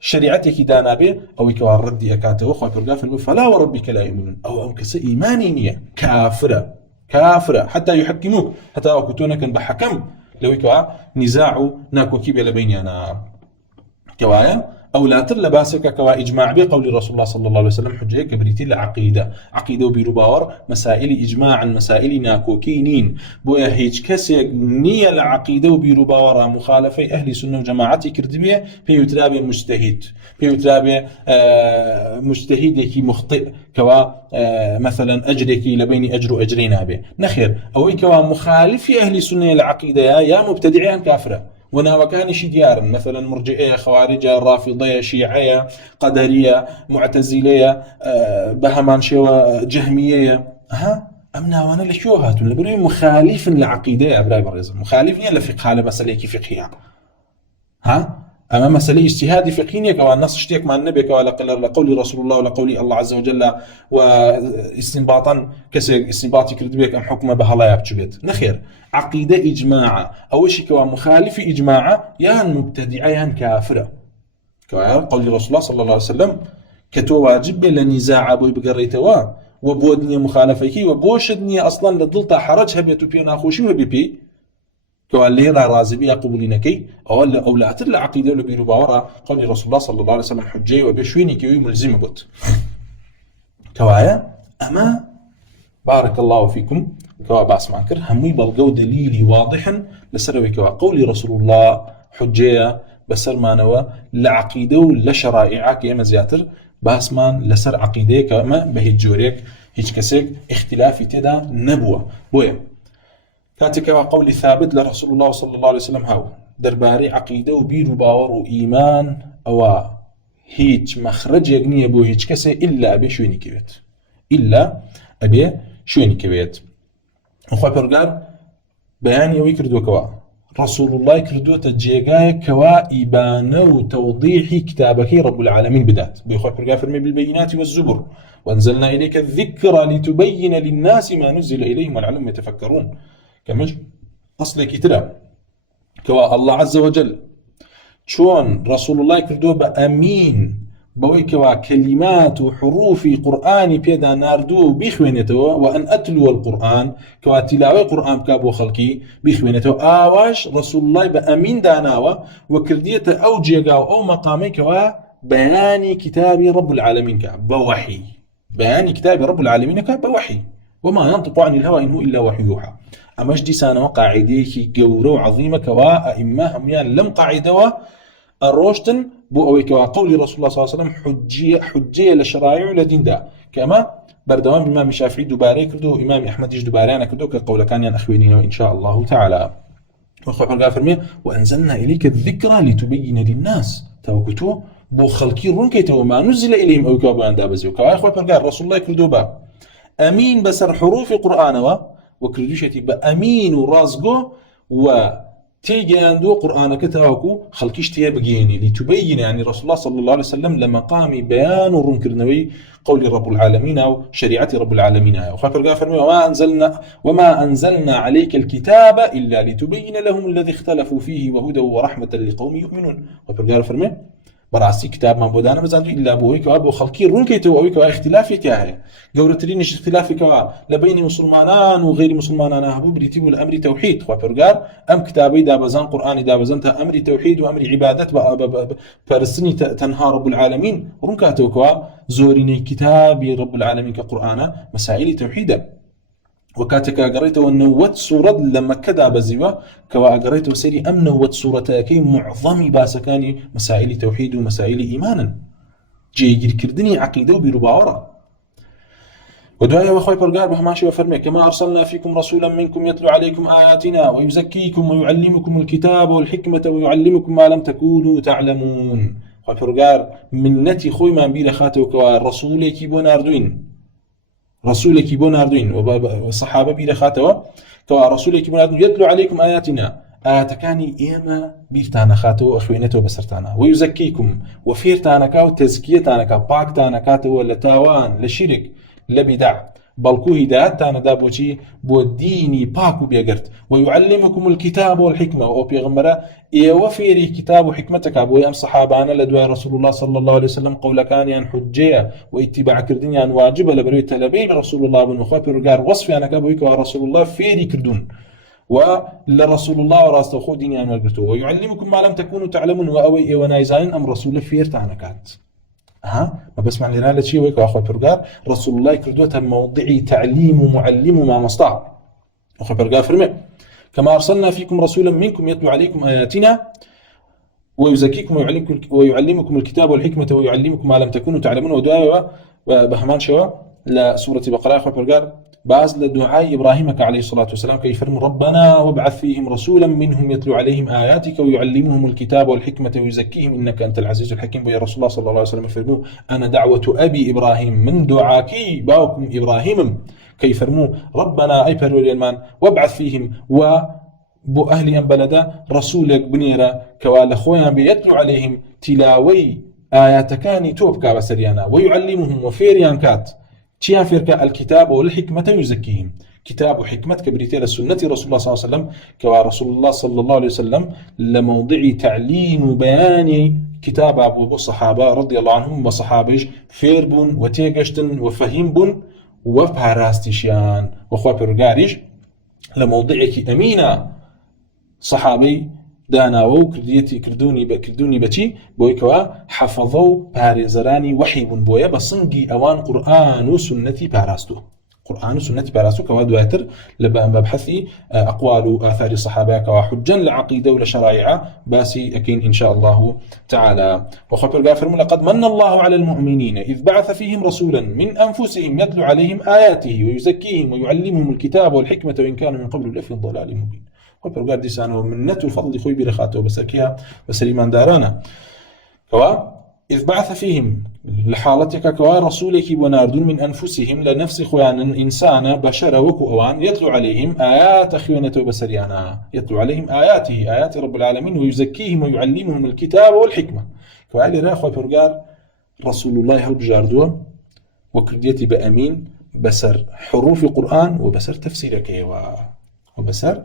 شريعتك دانا به أو كوا الرد أكاته وخاف فلا وربك لا يؤمنون أو أنكس إيماني نية كافرة حتى يحكموك حتى أكتونا كان بحكم لو كوا نزاع ناكو كيبي لبيني أنا كوايا أو لا تر باسك كوا إجماع بقول رسول الله صلى الله عليه وسلم حجة كبريتي العقيدة عقيدة وبيروباور مسائل إجماعا مسائل ناكوكينين بويا هيج كسي نية العقيدة وبيروباور مخالفة أهل سنة وجماعتي كردبية بيوترابي مجتهد بيوترابي مجتهد كي مخطئ كوا مثلا أجرك لبين أجر أجرين به نخير أو كوا مخالف أهل سنة العقيدة يا مبتدعين كافرة وناوكان شي ديار مثلا مرجئية خوارجة رافضية شيعية قدرية معتزلية بهمان شوى جهمية أمنا وانا لشو هاتون لبروي مخالف لعقيدة أبراي برزة مخالف يلا فقه على مسألة كيف فقهية أما مسألة اجتهادي فقهية كوا النص اشتيك مع النبي كوا لقول رسول الله ولقول الله عز وجل واستنباطا كسي استنباطي كردبيك أم حكمه بهلا يبتشبت نخير عقيدة إجماعة أول شيء كوا مخالف إجماعة يان مبتدعة يان كافرة كوا قول رسول الله صلى الله عليه وسلم كتو واجب لنزاع أبو بقريتوا وبودني مخالفيكي وبوشدني أصلا لضلتا حرج هبيتو بينا خوشي وبيبي كوا اللي رازي بيها قبولينكي أو لا أتر عقيدة لبيرو باورا قول رسول الله صلى الله عليه وسلم حجي وبيشويني كيوي ملزم بوت كوايا أما بارك الله فيكم كوا باس معنكر همي بلقو دليلي واضحا لسروي كوا قولي رسول الله حجية بسر ما نوا لعقيدة لشرائع كيما زياتر باس مان لسر عقيدة كما بهي جوريك هيج كسيك اختلافي تدا نبوة بويا كاتك قولي ثابت لرسول الله صلى الله عليه وسلم هاو درباري عقيدة وبير وباور وإيمان أو هيج مخرج يقنية بو هيج كسي إلا أبي شويني كبيت إلا أبي شويني كبيت أخوة برقار بياني ويكردو كوا رسول الله كردو تجيغاية كوا إبانة وتوضيح كتابك رب العالمين بدات بأخوة برقار فرمي بالبينات والزبر وانزلنا إليك الذكرى لتبين للناس ما نزل إليهم ولعلهم يتفكرون كمج أصل كتاب كوا الله عز وجل شون رسول الله كردو بأمين بوي كوا كلمات وحروف قرآن بيدا ناردو بيخوينتو وأن أتلو القرآن كوا تلاوي قرآن كابو خلقي بيخوينتو آواش رسول الله بأمين داناوا وكردية أو جيغاو أو مقامي كوا بياني كتاب رب العالمين كبوحي بياني كتاب رب العالمين كبوحي وما ينطق عن الهوى إن هو إلا وحي يوحى أمش دي سانة قاعديك جورو عظيمة كوا أئمة هميان لم قاعدوا الروشتن بو أوي كوا قول رسول الله صلى الله عليه وسلم حجية لشرائع لدين دا كما بردوان بإمام الشافعي دباري كردو إمام أحمد دباريانا كردو كقول كان ين أخوينين إن شاء الله تعالى وخوة برقا فرمي وأنزلنا إليك الذكرى لتبين للناس توكتو بو خلقي رونكيتو ما نزل إليهم أوي كوا بأن دابزيو كوا أخوة برقا رسول الله كردو با أمين بسر حروف قرآن وكردوشتي بأمين ورازقو وتيجي عنده قرآن كتاوكو خلقيش تيبقيني لتبين يعني رسول الله صلى الله عليه وسلم لمقام بيان ورنكرنوي قول رب العالمين أو شريعة رب العالمين وخاطر قال فرمي وما أنزلنا عليك الكتاب إلا لتبين لهم الذي اختلفوا فيه وهدى ورحمة لقوم يؤمنون وخاطر قال فرمي بەڕاستی کتابمان بۆ دانا بزانوی ئیلا بۆەوەی کەوا بۆ خەڵکی ڕوونکەیتەوە ئەوەی کەوا اختلافێکیا هەیە گەورەترینیش اختلافێکەوە لە بینی مسلمانان و غیری مسلمانانە هەبوو بریتی بوو لە ئەمری تەوحید خوا پەروەردگار ئەم کتابەی دابەزان قورئانی دابەزان تا ئەمری تەوحید و ئەمری عیبادەت بە پەرستنی تەنها رب العالمین ڕوونکاتەوە کەوا زۆرینەی کتابی رب العالمین کە قورئانە مەسائلی تەوحیدە وكاتك أقريته نوت سورة لما كذا بزيوة كوا أقريته سيري أم نوت سورة كي معظم باسكاني مسائل توحيد ومسائل إيمانا جيجر كردني عقيدة وبرباورة ودعاء وخوي برقار بهماشي وفرمي كما أرسلنا فيكم رسولا منكم يتلو عليكم آياتنا ويزكيكم ويعلمكم الكتاب والحكمة ويعلمكم ما لم تكونوا تعلمون خوي برقار منتي خوي ما بير خاتو كوا الرسول كي بوناردوين رسولك بو ناردوين وصحابه بير خاتوا كوا رسولك بو ناردوين يتلو عليكم آياتنا آياتكاني إيما بيرتانا خاتوا أخوينته بسرتانا ويزكيكم وفيرتانا كاو تزكيتانا كا باكتانا كاتوا لتاوان لشرك لبدع بلكو هدايتانا دابوشي بو ديني باكو بيقرت ويعلمكم الكتاب والحكمة وبيغمرا وفيري كتاب وحكمتك أبو أم صحابانا لدواء رسول الله صلى الله عليه وسلم قول كان عن حجية واتباع كردين عن واجبة لبروي تلبين رسول الله بن خابر رجال وصفي أنا كابويك ورسول الله فيري كردون ولرسول الله وراسته خو ديني عن وقرته ويعلمكم ما لم تكونوا تعلمون وأوي ونايزين أم رسول فيرتانا كات ما بسمع لنا لا شيء ويك اخو برغار رسول الله كردوته موضعي تعليم ومعلم ما مستطاع اخو برغار فرمي كما ارسلنا فيكم رسولا منكم يتلو عليكم اياتنا ويزكيكم ويعلمكم الكتاب والحكمه ويعلمكم ما لم تكونوا تعلمون ودعاء بهمان شوا لسوره بقره اخو برغار باز لدعاء ابراهيم عليه الصلاه والسلام كيف فرم ربنا وابعث فيهم رسولا منهم يتلو عليهم اياتك ويعلمهم الكتاب والحكمه ويزكيهم انك انت العزيز الحكيم يا رسول الله صلى الله عليه وسلم فرموا انا دعوه ابي ابراهيم من دعاكي باوكم ابراهيم كيف فرموا ربنا اي فرمان وابعث فيهم بو اهل بلدا رسولك بنيرا كوال خويا بيتلو عليهم تلاوي اياتكاني توبكا بسريانا ويعلمهم وفيريان كات تيان فيركا الكتاب والحكمة يزكيهم كتاب وحكمة كبريتير السنة رسول الله صلى الله عليه وسلم كوا رسول الله صلى الله عليه وسلم لموضع تعليم وبيان كتاب أبو الصحابة رضي الله عنهم وصحابيش فيربون وتيجشتن وفهمبون وفهراستشيان وخوا برغاريش لموضعك أمينة صحابي داناو كردوني بچی بۆی کەوا حەفەظە و پارێزەرانی وحی بوون بۆیە بە سنگی ئەوان قورئان و سنەتی پاراستوو کەوا دواتر لە بەبحەثی ئەقوال و ئاثاری سەحابە کەوا حجەن لە عەقیدە و لە شەرائع باسی ئەکەین إن شاء الله تعالى وخوا پەروەردگار فەرمووی لقد من الله على المؤمنين إذ بعث فيهم رسولا من أنفسهم يتلو عليهم آياته ويزكيهم ويعلمهم الكتاب والحكمة وإن كانوا من قبل لفي ضلال مبين وبرغار ديسانه منته وفضل خوي برخاته بسكيها بسليمان دارانا كوا إذ بعث فيهم لحالتك كوا رسولك وناردون من أنفسهم لنفس خوان إنسان بشر وكوان يتلو عليهم آيات خيانته بسريانا يتلو عليهم آياته آيات رب العالمين ويزكيهم ويعلمهم الكتاب والحكمة كوا علي راخوا برغار رسول الله هل بجاردوا وكرديتي بأمين بسر حروف القرآن وبسر تفسيرك وبسر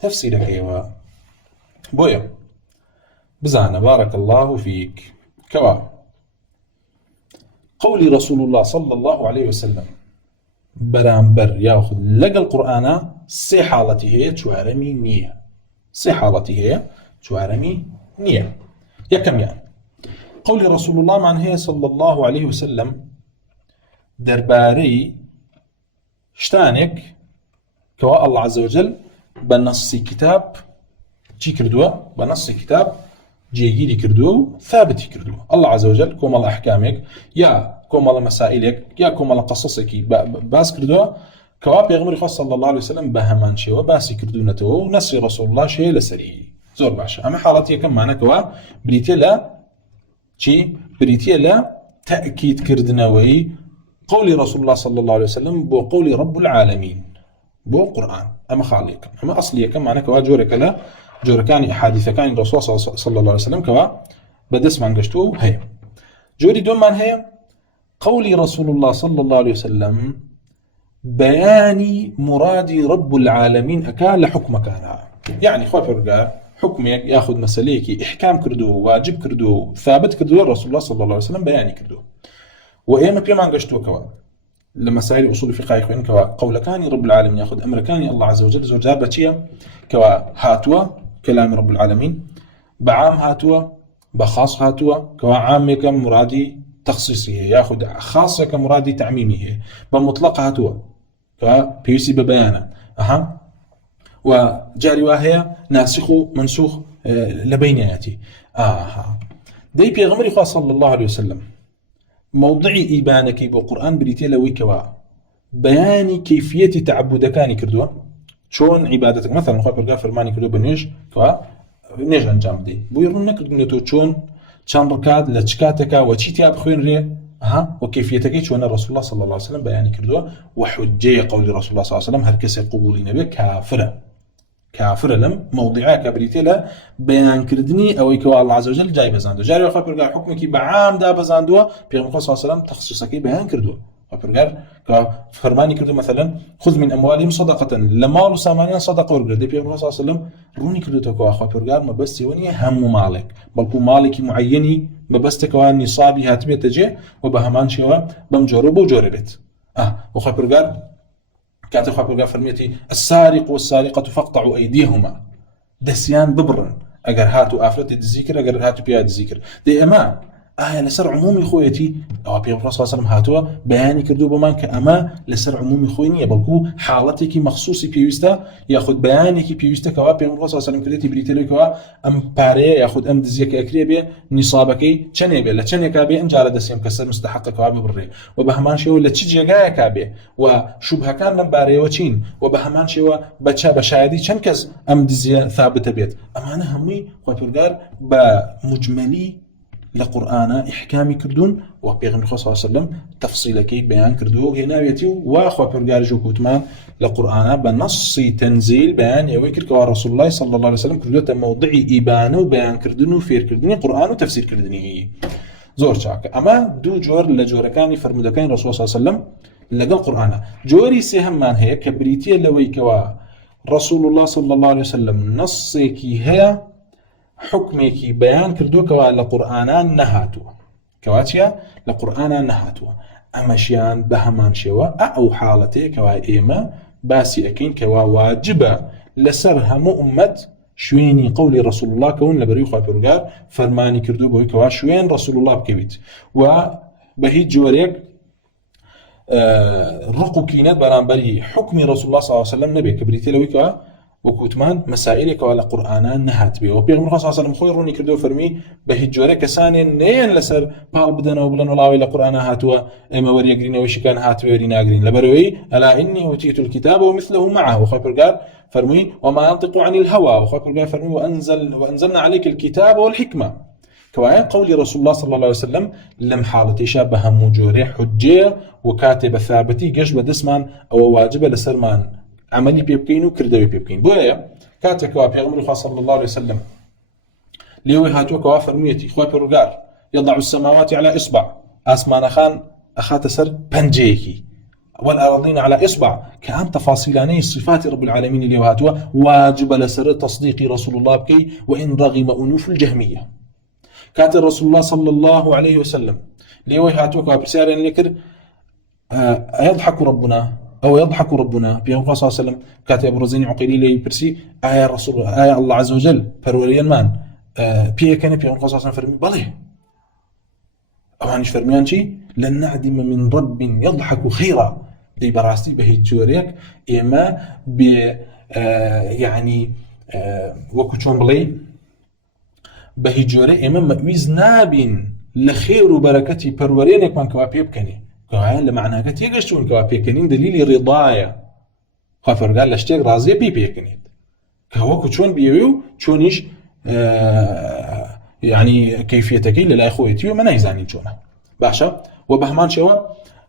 تفسيرك أيوا بويا بزعنا بارك الله فيك كوا قول رسول الله صلى الله عليه وسلم برامبر ياخذ لقى القرآن سي حالتي هي توارمي نية سي حالتي هي توارمي نية يا كم يعني قول رسول الله معنى هي صلى الله عليه وسلم درباري شتانك كوا الله عز وجل بنص كتاب جي كردوه بنص كتاب جيجيري كردوه ثابت كردوه الله عز وجل كومال أحكامك يا كومال مسائلك يا كومال قصصك باس كردوه كوا بيغمر خاص صلى الله عليه وسلم بهمان شيء وباسي كردونته ونص رسول الله شيء لسري زور باشا أما حالتي كم معنا كوا بريتيا لا تأكيد كردناوي قول رسول الله صلى الله عليه وسلم بقول رب العالمين بو قرآن أما خاليك أما أصلي كم معناه كوا جوركاني أحاديث كان الرسول صلى الله عليه وسلم كوا بدس من قشتو هي جوري دون من هي قولي رسول الله صلى الله عليه وسلم بياني مرادي رب العالمين أكال حكم كان يعني خوف الرجال حكمك ياخذ مسأليك إحكام كردو واجب كردو ثابت كردو رسول الله صلى الله عليه وسلم بياني كردو وإيما بيمان قشتو كوا لمسائل أصول فقه خوين كوا قول كان رب العالمين ياخذ أمر كان الله عز وجل زوجها بتشيا كوا هاتوا كلام رب العالمين بعام هاتوا بخاص هاتوا كوا عامك مرادي تخصيصه ياخذ خاصة كمرادي تعميمه بمطلق هاتوا كوا بيسي ببيانا وجاري وهي ناسخ منسوخ لبينياتي دي بيغمري خاص صلى الله عليه وسلم موضعي إيبانك بالقرآن بريتي لوي كوا بياني كيفية تعبدكاني كردوا شون عبادتك مثلا خواه برقا فرماني كردوا بنيج كوا نيج انجام دي بويرون نكرد نتو شون چند ركات لچكاتك وچيتي بخوين ري وكيفيتك شون الرسول الله صلى الله عليه وسلم بياني كردوا وحجية قول رسول الله صلى الله عليه وسلم هركسي قبولي نبي كافرة لم موضعها كبريتي لا بيان كردني او يكوا الله عز وجل جاي بزاندو جاري وخا برغار حكمك بعام دا بزاندو بيغمبر صلى الله عليه وسلم تخصصك بيان كردو برغار فرماني كردو مثلا خذ من اموالهم صدقه لما له 80 صدقه ورغر دي بيغمبر صلى الله عليه وسلم روني كردو تكوا اخا برغار ما بس وني هم مالك بلكو مالك معيني ما بس تكوا نصابي هاتبه تجي وبهمان شوا بمجرب وجربت وخا برغار كاتب خبر فرميتي السارق والسارقة فاقطعوا أيديهما دسيان ببرن أجر هاتوا آفرت الذكر أجر هاتوا بياد الذكر دي أما لسر عمومي خويتي أو بيان الله صلى الله عليه وسلم هاتوا بياني كردو بمان كأما لسر عمومي خويني بلكو حالتك مخصوصي بيوستا ياخد بيانك بيوستا كوا بيان الله صلى الله عليه وسلم كردتي بريتلي كوا أم باريا ياخد أم دزيك أكريبيا نصابكي چنيبيا لا چنيكابي انجار دسيم كسر مستحق كوا ببري وبهمان شيء ولا تشجي كابي وشبه كان لم باريا وچين وبهمان شيء بچا بشاهدي چن كز أم دزي ثابت بيت أمانة همي خواتورغار بمجملي لقرآن إحكامي كردون وبيغمبر صلى الله عليه وسلم تفصيلكي بيان كردو هنا يتي واخو برغار جو كوتمان لقرآن بنص تنزيل بيان يويكر كوا رسول الله صلى الله عليه وسلم كردو موضعي إبانه وبيان كردنو فير كردني قرآن وتفسير كردني هي زور شاك أما دو جور لجوركاني فرمودكاني رسول الله صلى الله عليه وسلم لقى القرآن جوري سهم من هي كبريتي لوي كوا رسول الله صلى الله عليه وسلم نصيكي هي حكمك بيان كردو كوا لقرآنان نهاتوا كواتيا لقرآنان نهاتوا أمشيان بهمان شوا أو حالتي كوا إيما باسي أكين كوا واجبة لسرها مؤمت شويني قولي رسول الله كون لبريو خوا برغار فرماني كردو بوي كوا شوين رسول الله بكويت وبهي جوريك رقو كينات برانبري حكم رسول الله صلى الله عليه وسلم نبي كبريتي لوي كوا وكوتمان مسائلك ولا قرآنان نهات به وبيغمبر صلى الله عليه وسلم خوي روني كردو فرمي بهجوري كساني نين لسر بال بدنا وبلن ولا ولا قرآن هاتوا اما وري يقرين وش كان هاتوا ورينا يقرين لبروي الا اني اوتيت الكتاب ومثله معه وخبر قال فرمي وما ينطق عن الهوى وخبر قال فرمي وانزلنا عليك الكتاب والحكمه كواين قول رسول الله صلى الله عليه وسلم لم حالتي شابه مجوري حجيه وكاتب ثابتي قش بدسمان او واجب لسرمان عملي بيبكين وكردوي بيبكين بويا كاتك وبيغمر صلى الله عليه وسلم ليوي هاتوك وفرميتي خوي برغار يضع السماوات على إصبع آسمان خان أخات سر بنجيكي والأرضين على إصبع كأن تفاصيلاني صفات رب العالمين اللي هاتوا واجب لسر تصديق رسول الله بكي وإن رغم أنوف الجهمية كاتب رسول الله صلى الله عليه وسلم ليوي هاتوك وبسيارين لكر يضحك ربنا أو يضحك ربنا بيغمبر صلى الله عليه وسلم كاتب رزيني عقيلي لي برسي آية رسول آية الله عز وجل فروريان مان بيغمبر صلى الله عليه وسلم فرمي بالله أوانيش فرميان شي لن نعدم من رب يضحك خيرا دي براستي بهي جوريك إما ب يعني وكوشون بلي بهي جوري إما مأويز ناب لخير وبركتي فرورينك من كوابي بكني كوهاين لمعنى كتير يقشتون كوابي بكنين دليل رضايا خافر قال لاشتاق راضية بي بكنين كهوكو شون بيويو شونيش يعني كيفيتك لا اخويتي وما نايزاني شونه باشا وبهمان شوا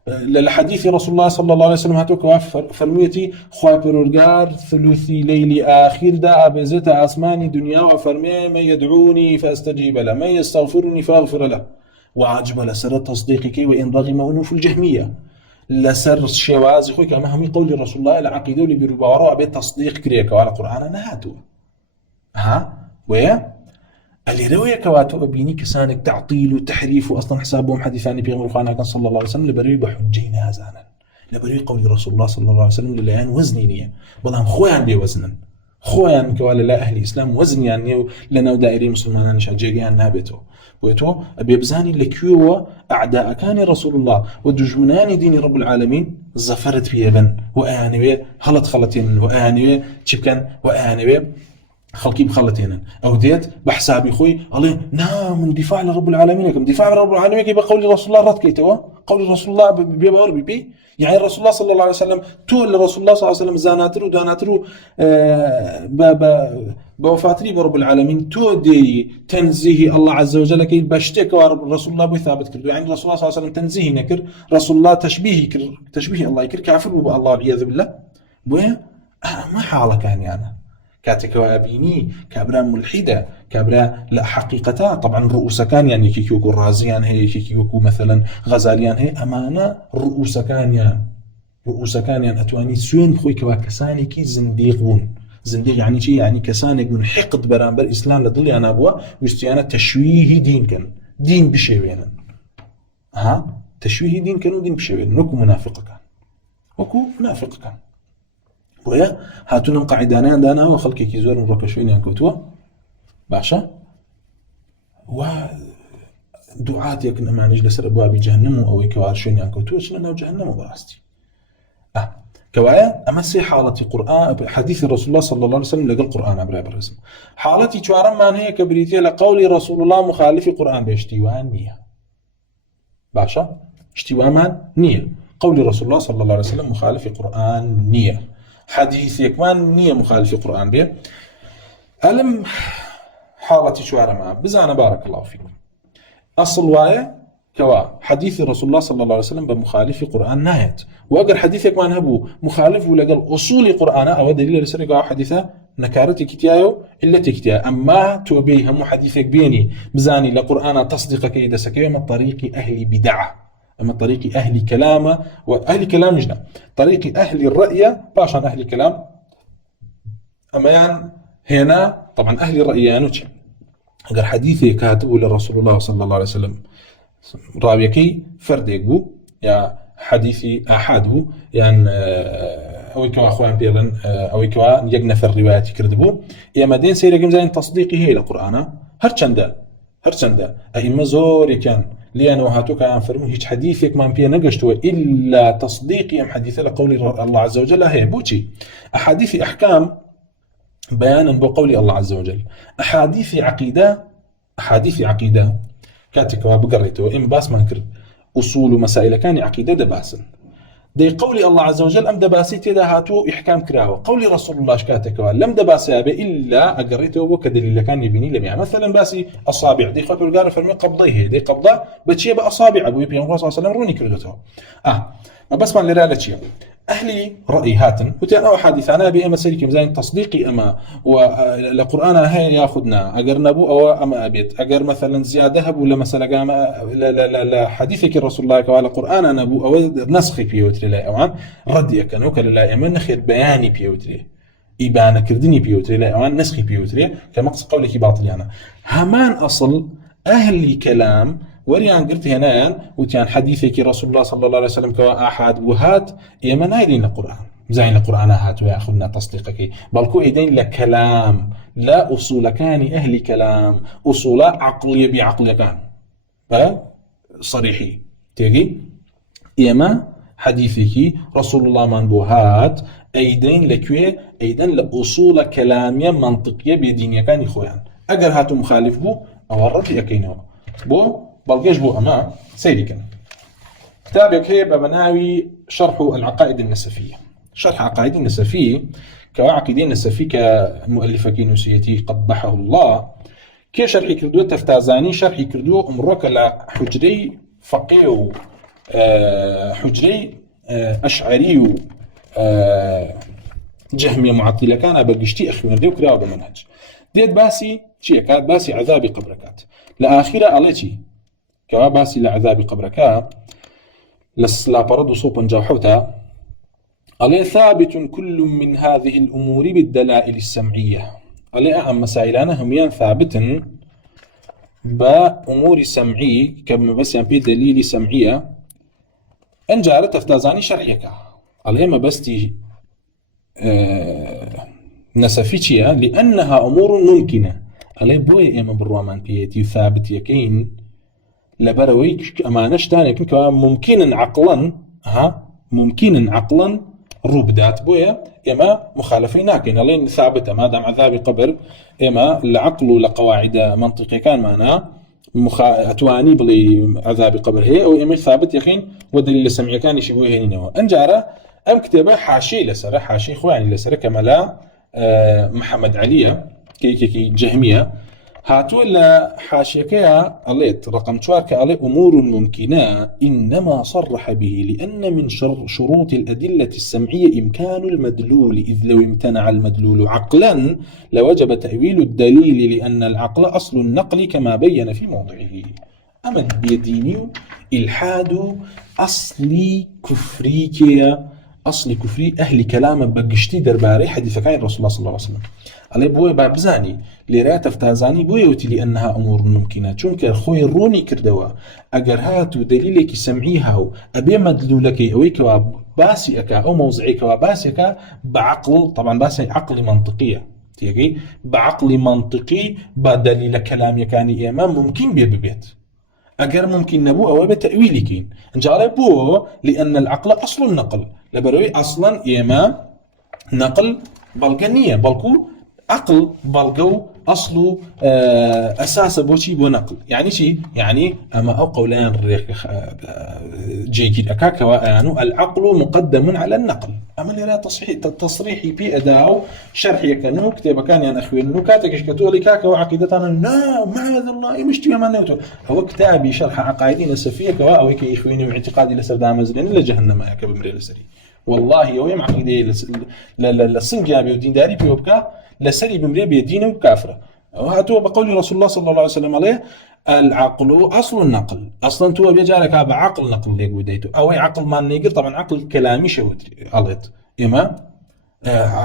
للحديث رسول الله صلى الله عليه وسلم هاتوك فرميتي خوي برورغار ثلثي ليل اخر دا ابزت اسماني دنيا وفرمي من يدعوني فاستجيب له من يستغفرني فاغفر له واجب لسر تصديقك وان رغم انوف الجهميه لسر شواز خوي كما هم قول رسول الله العقيده اللي بيربوا بيت تصديق كريك على القران نهاتو ويا اللي روي كواتو أبيني كسانك تعطيل وتحريف وأصلا حسابهم حديثاني بيغمر خانا صلى الله عليه وسلم لبروي بحجين هذانا لبروي قول رسول الله صلى الله عليه وسلم لليان وزني نية بلهم خوان بي وزنا خوان كوالا لا أهل الإسلام وزن يعني لنا ودائري مسلمان نشاجيان نابتو ويتو أبي بزاني لكيو أعداء كان رسول الله ودجمنان دين رب العالمين زفرت في يبن وأعني بي خلطين وأعني بي شبكان وأعني بي خلقي بخلتين أو ديت بحسابي خوي الله نعم من دفاع لرب العالمين كم دفاع لرب العالمين كي بقول رسول الله رد كيتوا قول رسول الله بيبقى بي يعني رسول الله صلى الله عليه وسلم تول رسول الله صلى الله عليه وسلم زاناتر وداناتر بوفاتري برب العالمين تو دي تنزيه الله عز وجل كي بشتك ورب رسول الله بثابت كردو يعني رسول الله صلى الله عليه وسلم تنزيه نكر رسول الله تشبيه الله يكر كافر الله والعياذ بالله بويا ما حالك يعني أنا كاتك وابيني كابرا ملحده كابرا لا حقيقتا طبعا رؤوس كان يعني كيكيوكو رازيان هي كيكيوكو مثلا غزاليان هي امانه رؤوس كان يعني اتواني سوين خوي كواكساني كي زنديقون زنديق يعني شيء يعني كسانك من حقد برامبر اسلام لضل انا ابوا وستيانا تشويه دين كان دين بشوينا تشويه دين كانوا دين بشوينا نكو منافق كان وكو منافق كان ويا هاتون قاعدانا دانا وخلقي كي زور مروكشوين ينكوتوا باشا ودعاة يكن اما نجلس ابواب جهنم او كوارشوين ينكوتوا شنو جهنم براستي كوايا اما سي حالتي قران حديث رسول الله صلى الله عليه وسلم لقى القران عبر الرسم حالتي شوارم مان هي كبريتي لقول رسول الله مخالف القران باشتوان نيه باشا اشتوان مان نيه قول رسول الله صلى الله عليه وسلم مخالف القران نيه حديث يكمان نية مخالف القرآن به ألم حالتي شوارع معه بزانا بارك الله فيكم أصل واية كوا حديث رسول الله صلى الله عليه وسلم بمخالف القرآن نايت وأقر حديث يكمان هبو مخالف ولقل أصول القرآن أو دليل لسرقة حديثة نكارتي كتيايو إلا تكتيا أما توبي هم حديثك بيني بزاني لقرآن تصدق كيدا سكيو من طريق أهل بدعة أما طريق أهل كلامه وأهل كلام جنا طريق أهل الرأي باشا أهل كلام أما يعني هنا طبعا أهل الرأي يعني أقر حديثي كاتبه للرسول الله صلى الله عليه وسلم راويكي فرديقو يا حديثي أحادو يعني أو كوا أخوان بيرن أو كوا يجنا في الروايات كردبو يا مدين سيركم زين تصديقه هي القرآن هرچنده أئمة زوري كان لأن وهاتو كان فرمو هيج حديثك ما بيه نقشتوا إلا تصديقي أم حديثة لقول الله عز وجل هي بوشي أحاديث أحكام بيانا بقول الله عز وجل أحاديث عقيدة كاتك وبقريته إن باس ما نكر أصول مسائل كان عقيدة دباسا دي قول الله عز وجل أم دباسي تدا هاتو إحكام كراوة قول رسول الله شكاتك لم دباسي إلا أقريته وكدليل كان يبني لم يعني مثلا باسي أصابع دي خاطر القارة فرمي قبضيه دي قبضة بتشي بأصابع أبو يبين الله صلى الله عليه وسلم روني كردته ما بس ما لرالة شيء أهلي رأي هاتن وتأنا حديثنا بأما سيركم زين تصديقي أما والقرآن هاي ياخذنا أجر نبو أو أما أبيت أجر مثلا زيادة هب ولا مثلا قام لا حديثك الرسول الله قال القرآن نبو أو نسخي بيوتري لا أوان ردي كانوا كلا يمن خير بياني بيوتري إبانة كردني بيوتري لا أوان نسخي بيوتري كمقصد قولك باطل أنا همان أصل أهلي كلام وريان قلت هنا وتيان حديثك رسول الله صلى الله عليه وسلم كوا أحد وهات يمن هايدين القرآن زين القرآن هات ويأخذنا تصديقك بلكو إيدين لكلام لا أصول كان أهل كلام أصول عقلية بعقل كان صريحي تيجي يما حديثك رسول الله من بوهات أيدين لكوي أيدين لأصول كلامية منطقية بدينية كان يخويان أجر هاتو مخالف بو أو الرد يكينه بو بلقيش بو أما سيدي كان كتابك هي بمناوي شرح العقائد النسفية شرح عقائد النسفية كعقيدين النسفية كمؤلفة كينوسيتي قبحه الله كي شرح كردو تفتازاني شرح كردو أمرك لحجري فقيه حجري أشعري جهمية معطلة كان بقشتي أخوين ديو كراو بمنهج ديت باسي شيء كانت باسي عذاب قبركات لآخرة أليتي كوا باسي لعذاب قبركات لسلا برد صوبا جاوحوتا ألي ثابت كل من هذه الأمور بالدلائل السمعية علي أهم مسائلنا هميان ثابتا بأمور سمعي كما بس يعني بدليل سمعية إن جارت افتازاني شرعيك علي ما بستي نسفتيها لأنها أمور ممكنة علي بوي إما بالرومان بيتي ثابت يكين لبرويك أمانش تاني كنك ممكنا عقلا ممكنا عقلا روبدات بويا إما مخالفين لكن لين ثابتة ما دام عذاب قبر إما العقل لقواعد منطقي كان معنا أتواني بلي عذاب قبر هي أو إما ثابت يقين ودليل سمعي كان يشبوه هنا أنجارة أم كتابة حاشي لسرة حاشي خواني لسرة كما لا محمد عليا كي جهمية هاتو إلا حاشيكيا أليت رقم 4 كألي أمور ممكنة إنما صرح به لأن من شروط الأدلة السمعية إمكان المدلول إذ لو امتنع المدلول عقلا لوجب تأويل الدليل لأن العقل أصل النقل كما بين في موضعه. أما بيديني إلحاد أصلي كفريكيا أصل كفري أهل كلام بقشتي درباري حديث كان رسول الله صلى الله عليه وسلم علي بوي بابزاني لرا تفتازاني بوي وتي لأنها أمور ممكنة چونك خوي روني كردوا أجر هاتو دليلك سمعيها أبي مدلولك أويك باسي أكا أو موضعك وباسي أكا بعقل طبعا باسي عقل منطقية تيجي بعقل منطقي بدليل كلام يكاني إمام ممكن بيت أجر ممكن نبو أو بتأويلكين إن جعل بو لأن العقل أصل النقل لبروي أصلا إما نقل بلغنية بلكو عقل بلغو أصله أساس بوشي بنقل يعني شيء يعني أما أو قولان جيكي أكاكا وأنو العقل مقدم على النقل أما اللي لا تصريحي في أداء شرحي كانو كتابة كان يعني أخوي النكاتك إشكتولي كاكا وعقيدتنا لا معاذ الله مشتبه ما نوتو هو كتابي شرح عقائدين السفية كوا أو كي إخويني واعتقادي لسردام مزلين لجهنم يا كبير مريل السري والله يوم عقيدة للسنجابي ودين داري بيوبكا لسري بمري بيدينه وكافرة وهاتوا بقول رسول الله صلى الله عليه وسلم عليه العقل أصل النقل أصلا تو بيجارك هذا عقل نقل ليك وديته أو عقل ما نيجر طبعا عقل كلامي شوتري عليت إما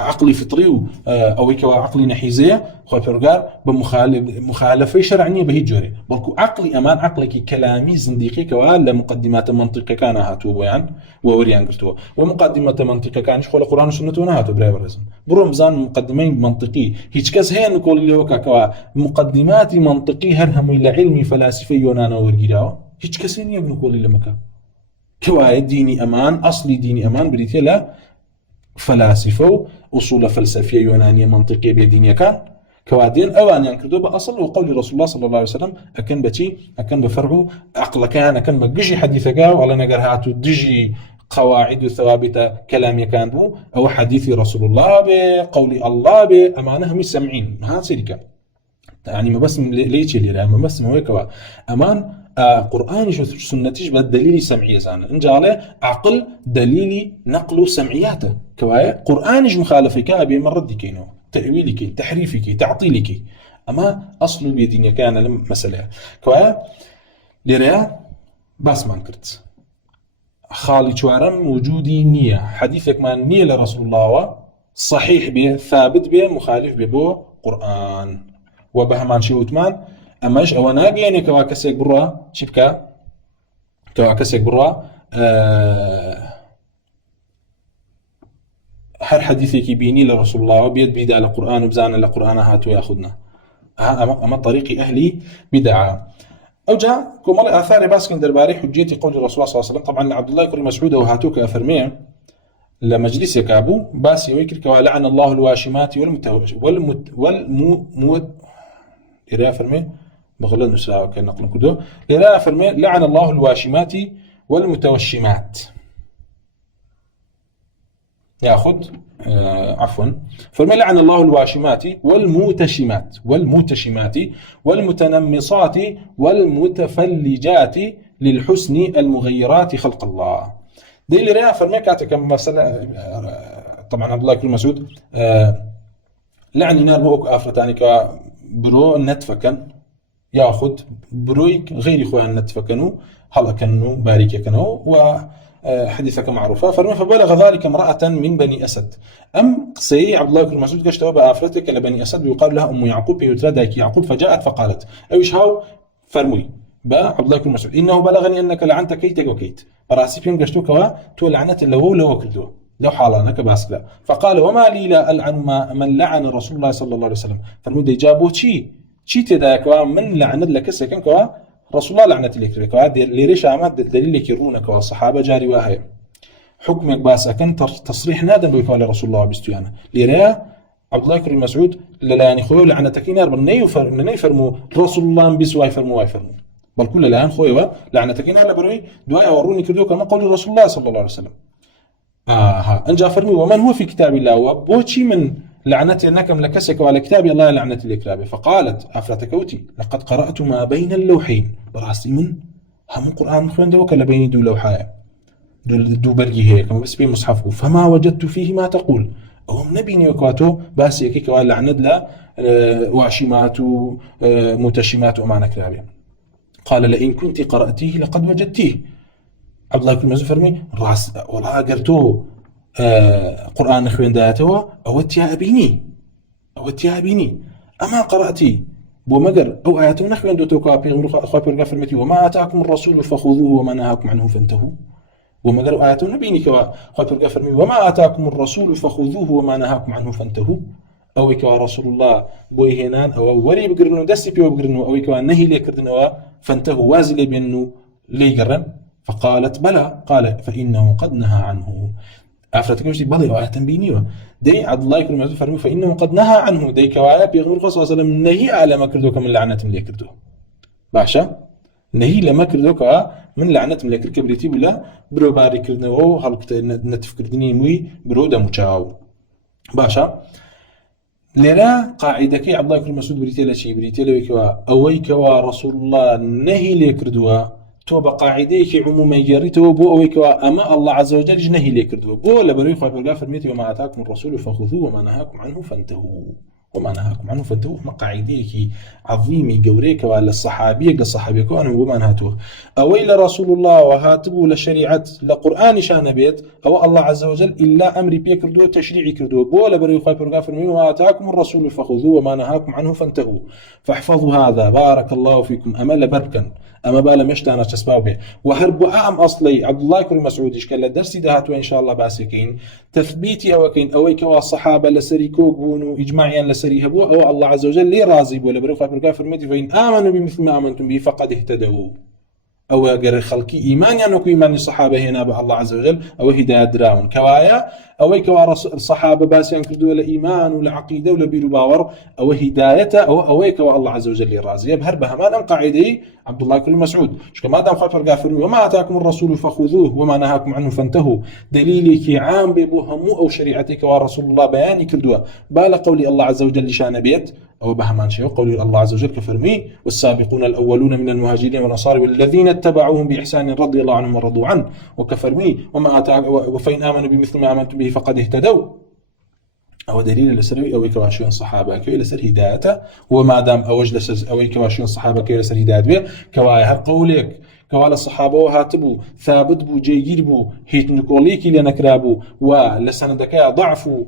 عقلي فطري أو كوا عقلي نحيزية خوي فرقار بمخالفة شرعية به جوري بركو عقلي أمان عقلك كلامي زنديقي كوا لمقدمات منطقة كان هاتوا بيان ووريان قلتوا ومقدمة منطقة كان شغل القرآن والسنة ونهاتوا بلا ورزم برمزان مقدمين منطقي هيك كاس هي نقول اللي هو كوا مقدمات منطقي هرهم إلى علمي فلاسفي يونانا ورجيراو هيك كاسين يبنوا كل اللي مكان كوا ديني أمان أصلي ديني أمان بريتي لا فلاسفة أصول فلسفية يونانية منطقية بيدينية كان كوادين أوان ينكردوا بأصل وقول رسول الله صلى الله عليه وسلم أكن بتي أكن بفرعه عقل كان أكن بجي حديثك ولا نجرهاتو دجي قواعد ثوابت كلام كان بو أو حديث رسول الله بقول الله بأمانهم سمعين ها سيرك يعني ما بس ليش اللي ما بس ما هو أمان قرآن سنتيش بالدليل سمعية زانا إن جعله عقل دليل نقل سمعياته كوايا قرآن مخالفك أبي مرد كينو تأويلك تحريفك تعطيلك أما أصل بيدين كان المسألة كوايا لريا بس ما انكرت خالي شوارم وجودي نية حديثك ما نية لرسول الله صحيح به ثابت به مخالف به بو قرآن وبهمان شيء وثمان أماش أو ناقي يعني كواكسيك برا شبكة كواكسيك برا هر حديثي كي بيني لرسول الله بيد بيد على القرآن وبزعنا القرآن هاتوا ياخذنا أما طريقي أهلي بدعة أو جاء كمال آثار باسكن درباري حجيتي قول الرسول صلى الله عليه وسلم طبعا عبد الله كريم مسعود وهاتوك أفرميه لمجلس يكابو باسي ويكر ولعن الله الواشمات إذا فرمي بغلط نساء كان نقل كده إذا فرمي لعن الله الواشمات والمتوشمات ياخذ عفوا فرمي لعن الله الواشمات والمتشمات والمتنمصات والمتفلجات للحسن المغيرات خلق الله دي اللي رأى فرمي كاتك مثلا طبعا عبد الله كريم مسعود لعن نار بوك آفرتاني برو نتفكن ياخذ برويك غير إخوان نتفكنوا هلا كنوا بارك كنوا حديثك معروفة. فرمي فبلغ ذلك امرأة من بني أسد. أم قصي عبد الله بن مسعود قشتوا بأفرتك لبني أسد ويقال لها أم يعقوب يتردك يعقوب فجاءت فقالت أيش هاو فرمي با عبد الله بن مسعود إنه بلغني أنك لعنت كيتك وكيت براسي فيهم قشتوا كوا تو لعنت لو كردوه لو حالانك باسكلا. فقال وما لي لا ألعن من لعن رسول الله صلى الله عليه وسلم. فرمي دي جابوا شي تداك من لعن لك سكن كوا رسول الله لعنت لك كوا ليش عمد دليل لك يرونك والصحابة جاري واهي حكمك باسا كان تصريح نادم بيقال رسول الله بستيانا ليريا عبد الله بن مسعود لا يعني خويا لعنتك نار بني فرمو رسول الله بسواي فرمو بل كل الان خويا لعنتك نار بروي دعاء وروني كدو كما قول رسول الله صلى الله عليه وسلم. انجا فرمي ومن هو في كتاب الله وبوتشي من لعنتي انك ملكسك على كتاب الله لعنتي الكتاب. فقالت افرتكوتي لقد قرات ما بين اللوحين براسي من هم قران خوين دو كلا بين دو لوحايا دو برقي هيك كما بس بين مصحفه فما وجدت فيه ما تقول او نبيني وكاتو بس هيك كوا لعند لا واشمات متشمات ومعنى كلابي. قال لئن كنت قراتيه لقد وجدتيه. عبد الله بن مسعود فرمي راس والله قرتو قرآن خوين داته أوت يا أبيني أما قرأتي بومجر أو آياته نخوين دوتو كابي خابر فرمتي وما آتاكم الرسول فخذوه وما نهاكم عنه فانتهوا. بومجر آياته نبيني كوا خابر فرمي وما آتاكم الرسول فخذوه وما نهاكم عنه فانتهوا. أو كوا رسول الله بويهنان أو ولي بقرنو دسي بيو بقرنو أو كوا نهي ليكردنوا فانتهوا وازلي بأنه ليقرن. فقالت بلى. قال فإنه قد نهى عنه. أفرتك وش بضي وآية بينيوه دي عبد الله بن مسعود فرمي فإنه قد نهى عنه دي كوايا بيغمر صلى الله عليه وسلم نهي على ما كردوك من لعنة اللي كردوه باشا نهي لما كردوك من لعنة اللي كبريتي بلا برو باري كردنوه هلقت نتفكردني موي برو دا مچاو باشا. للا قاعدة كي عبد الله بن مسعود بريتيلا شي بريتيلا ويكوا أويكوا رسول الله نهي اللي كردوه تو بقاعديك عموما يريته بو أويكوا أما الله عز وجل جنهي ليكردوا بو لبروي خاطر قال فرميتي وما آتاكم الرسول فخذوه وما نهاكم عنه فانتهوا مقاعديك عظيمي جوريك وعلى الصحابية الصحابيك وأنا وما نهاتوه أويل رسول الله وهاتبوا لشريعة لقرآن شان بيت أو الله عز وجل إلا أمري بيكردوا تشريعي كردوا بو لبروي خاطر قال فرميتي وما آتاكم الرسول فخذوه وما نهاكم عنه فانتهوا. فاحفظوا هذا بارك الله فيكم أمل بركا أما بالا مشتانا تسبابه وهرب أعم أصلي عبد الله بن مسعود إشكال الدرس دهاتو إن شاء الله باسكين تثبيتي أوكين أويك والصحابة لسري كوغونو إجماعيا لسري هبو أو الله عز وجل لي راضي ولا برفع بركافر مدي فإن آمنوا بمثل ما آمنتم به فقد اهتدوا. أو أجر خلقي إيمان يعني كو إيمان الصحابة هنا بالله عز وجل أو هداية دراون كوايا أو كوا الصحابة باسيان كردوا لإيمان ولا عقيدة ولا بيرو باور أو هداية أو كوا الله عز وجل راضي بهربها ما نم قاعدي عبد الله بن مسعود مش كما دام خاطر قافر وما آتاكم الرسول فخذوه وما نهاكم عنه فانتهوا دليلك عام ببوهم أو شريعتك ورسول الله بياني كردوا بالا قولي الله عز وجل شان بيت أو بهمان شيء قول الله عز وجل كفرمي والسابقون الأولون من المهاجرين والأنصار والذين اتبعوهم بإحسان رضي الله عنهم ورضوا عنه وكفرمي وفإن آمنوا بمثل ما آمنتم به فقد اهتدوا. أو دليل لسر أو كواشين صحابة كي لسر هدايته وما دام أوج لسر أو كواشين صحابة كي لسر هدايته كوايا قولك كوالا الصحابة وهاتبوا ثابت بو جيجير بو هيت نقوليكي لنكرابو ولسندك ضعفوا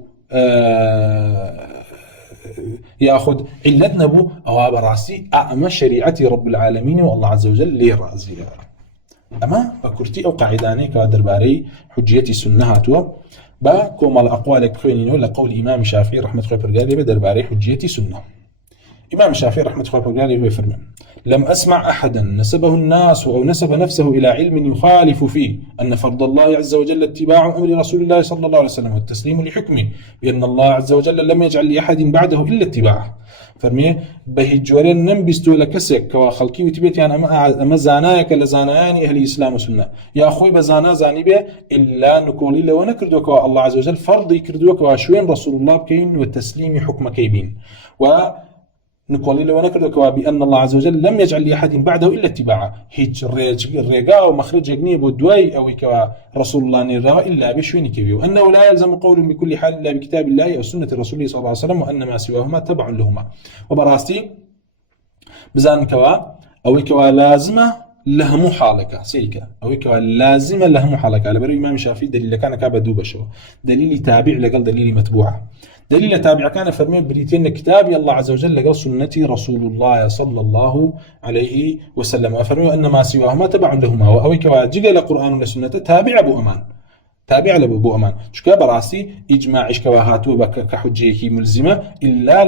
ياخذ علتنا بو او براسي اما شريعه رب العالمين والله عز وجل لي رازي اما بكرتي او قاعداني كدرباري حجيتي سنهاتو با كوم الاقوال كخوينينو لقول امام الشافعي رحمه الله برغالي بدرباري حجيتي سنه. امام الشافعي رحمه الله برغالي يفرمي لم أسمع أحدا نسبه الناس أو نسب نفسه إلى علم يخالف فيه أن فرض الله عز وجل اتباع أمر رسول الله صلى الله عليه وسلم والتسليم لحكمه بأن الله عز وجل لم يجعل لأحد بعده إلا اتباعه. فرمي بهجورين نمبستو لكسك وخلقي وتبيت يعني أما زانايك لزاناياني أهل الإسلام والسنة يا أخوي بزانا زاني به إلا نقول إلا ونكردوك الله عز وجل فرض يكردوك وشوين رسول الله بكين والتسليم حكم كيبين نقول له ونكردك بأن الله عز وجل لم يجعل لأحد بعده إلا اتباعه هيج الرجاء ومخرج جنيه بدوي أو رسول الله نرى إلا بشوين كبير وأنه لا يلزم قول بكل حال إلا بكتاب الله أو سنة رسوله صلى الله عليه وسلم وأن ما سواهما تبع لهما. وبراستي بزان كوا أو كوا لازمة لهم حالك سيكا أو كوا لازم لهم حالك على بري إمام الشافعي دليل كان كعب دوبشو دليل تابع لقل دليل متبوعة دليل تابع كان فرمي بريتين كتاب الله عز وجل لقل سنتي رسول الله صلى الله عليه وسلم وفرمي أن ما سواهما تبع لهما أو كوا جقل قرآن وسنة تابع أبو أمان تابع لبو أمان شكا براسي إجماع إشكوا هاتوا كحجية ملزمة إلا